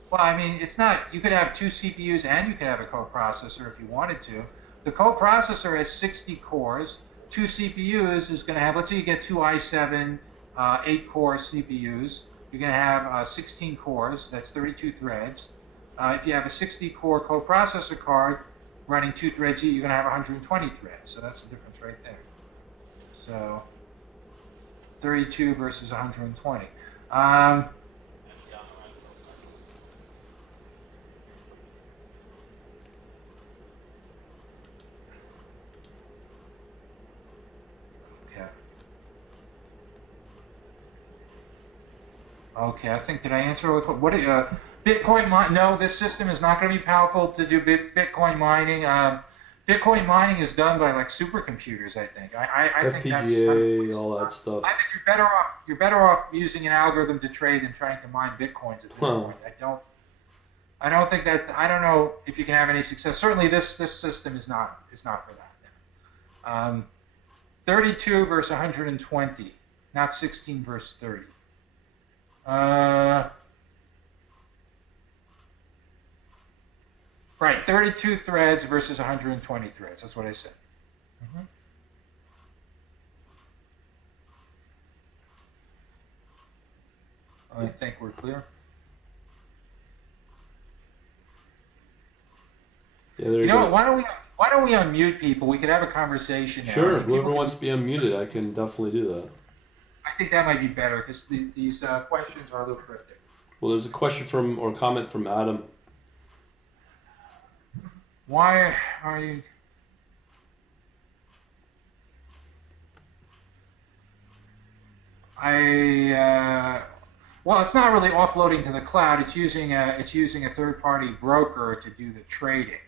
Well, it's not. You could have 2 CPUs and you could have a coprocessor if you wanted to. The coprocessor has 60 cores. 2 CPUs is going to have. Let's say you get 2 i7 8-core CPUs. You're going to have 16 cores, that's 32 threads. If you have a 60-core coprocessor card running 2 threads, you're going to have 120 threads. So that's the difference right there. So 32 versus 120. Okay, I think, did I answer all the questions? Bitcoin mine? No, this system is not going to be powerful to do Bitcoin mining. Bitcoin mining is done by like supercomputers, I think. I think that's all that stuff. I think you're better off using an algorithm to trade than trying to mine Bitcoins at this point. I don't think that. I don't know if you can have any success. Certainly, this system is not for that. 32 versus 120, not 16 versus 30. Right, 32 threads versus 120 threads. That's what I said. I think we're clear. Yeah, there you go. Why don't we unmute people? We could have a conversation now. Sure, whoever wants to be unmuted, I can definitely do that. I think that might be better because these questions are a little cryptic. Well, there's a question or comment from Adam. Why are you... Well, it's not really offloading to the cloud. It's using a third-party broker to do the trading.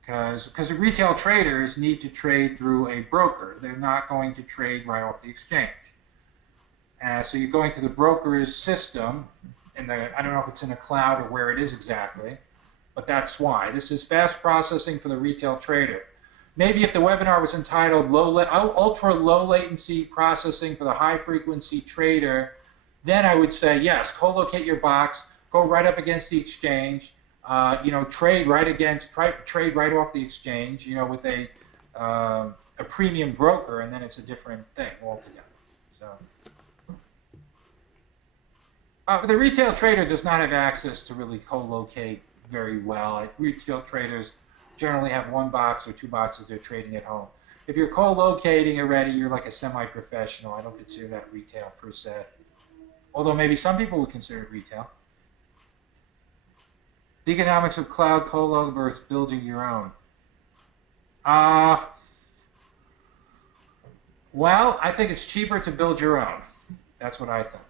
Because the retail traders need to trade through a broker. They're not going to trade right off the exchange. So you're going to the broker's system, I don't know if it's in a cloud or where it is exactly, but that's why. This is fast processing for the retail trader. Maybe if the webinar was entitled ultra low latency processing for the high frequency trader, then I would say yes, co-locate your box, go right up against the exchange, trade right off the exchange, with a premium broker, and then it's a different thing altogether. So. The retail trader does not have access to really co-locate very well. Retail traders generally have one box or two boxes they're trading at home. If you're co-locating already, you're like a semi-professional. I don't consider that retail per se. Although maybe some people would consider it retail. The economics of cloud co-lo versus building your own. Well, I think it's cheaper to build your own. That's what I think.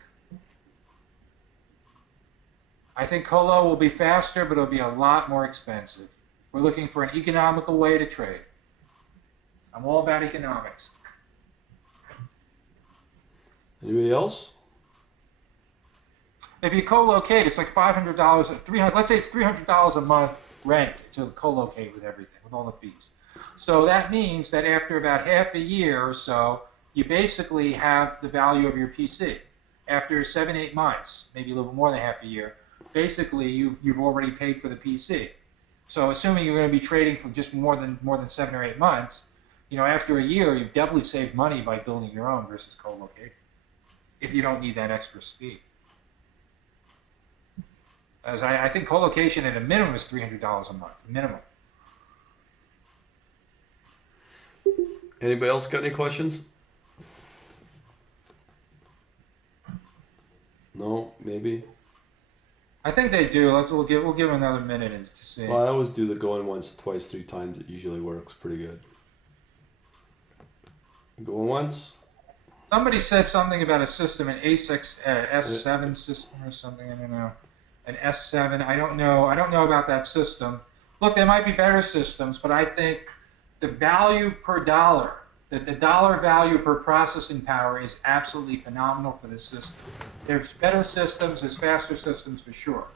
I think colo will be faster, but it'll be a lot more expensive. We're looking for an economical way to trade. I'm all about economics. Anybody else? If you co-locate, it's like $500, let's say it's $300 a month rent to co-locate with everything, with all the fees. So that means that after about half a year or so, you basically have the value of your PC. After 7-8 months, maybe a little more than half a year, basically you've already paid for the PC. So assuming you're going to be trading for just more than 7 or 8 months, after a year you've definitely saved money by building your own versus co-locating, if you don't need that extra speed. As I think co-location at a minimum is $300 a month, minimum. Anybody else got any questions? No, maybe. I think they do. We'll give them another minute to see. Well, I always do the going once, twice, 3 times. It usually works pretty good. Going once. Somebody said something about a system, an A6 S7 system or something. I don't know. An S7. I don't know. I don't know about that system. Look, there might be better systems, but I think the value per dollar, that the dollar value per processing power is absolutely phenomenal for this system. There's better systems, there's faster systems for sure.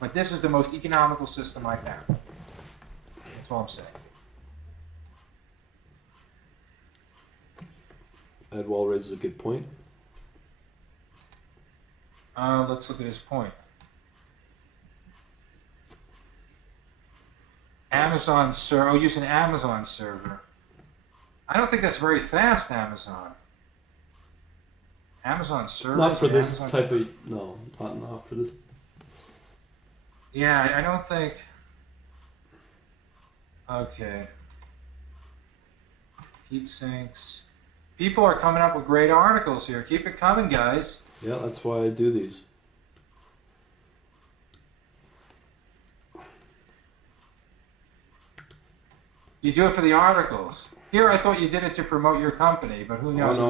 But this is the most economical system I've had. That's all I'm saying. Edwall raises a good point. Let's look at his point. Amazon server. Oh, use an Amazon server. I don't think that's very fast, Amazon. Amazon server. Not for this type of. No, not for this. Yeah, I don't think. Okay. Heat sinks. People are coming up with great articles here. Keep it coming, guys. Yeah, that's why I do these. You do it for the articles. Here, I thought you did it to promote your company, but who knows? No.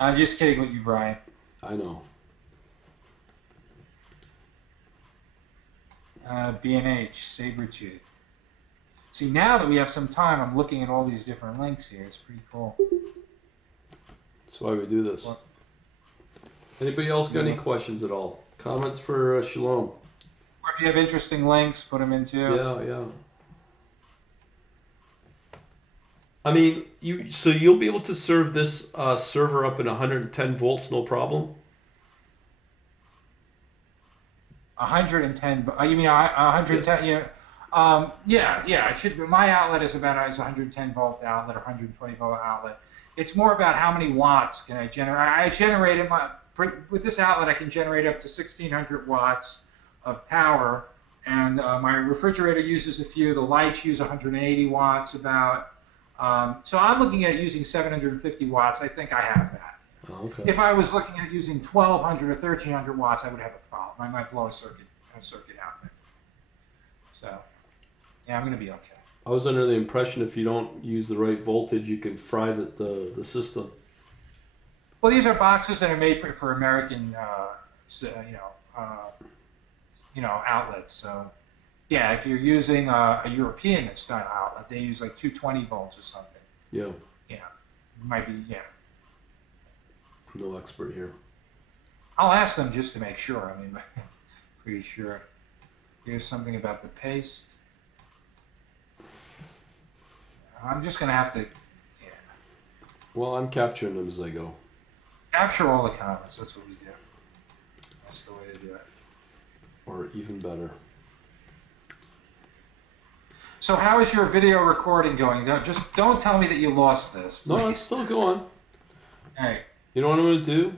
I'm just kidding with you, Brian. I know. B&H, Sabretooth. See, now that we have some time, I'm looking at all these different links here. It's pretty cool. That's why we do this. What? Anybody else got any questions at all? Comments for Shalom? Or if you have interesting links, put them in too. Yeah. I mean, you'll be able to serve this server up in 110 volts, no problem. 110. You mean 110? Yeah. It should. My outlet is 110 volt outlet, 120 volt outlet. It's more about how many watts can I generate. I generated with this outlet. I can generate up to 1600 watts of power, and my refrigerator uses a few. The lights use 180 watts about. So I'm looking at using 750 watts. I think I have that. Oh, okay. If I was looking at using 1200 or 1300 watts, I would have a problem. I might blow a circuit out there. So, yeah, I'm going to be okay. I was under the impression if you don't use the right voltage, you can fry the system. Well, these are boxes that are made for American, outlets. So, yeah, if you're using a European style outlet, they use like 220 volts or something. Yeah. Yeah, might be. Yeah. No expert here. I'll ask them just to make sure. I mean, pretty sure. Here's something about the paste. I'm just gonna have to Well, I'm capturing them as I go. capture all the comments. That's what we do. That's the way to do it. Or even better. So how is your video recording going? Just don't tell me that you lost this, please. No, it's still going. All right. You know what I'm going to do?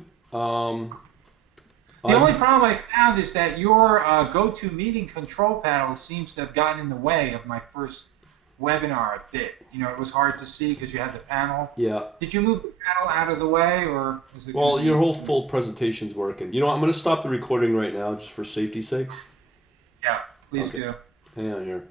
The only problem I found is that your GoToMeeting control panel seems to have gotten in the way of my first webinar a bit. You know, it was hard to see because you had the panel. Yeah. Did you move the panel out of the way, or is it? Well, your whole full presentation's working. You know what? I'm going to stop the recording right now just for safety's sakes. Yeah, please Okay. do. Hang on here.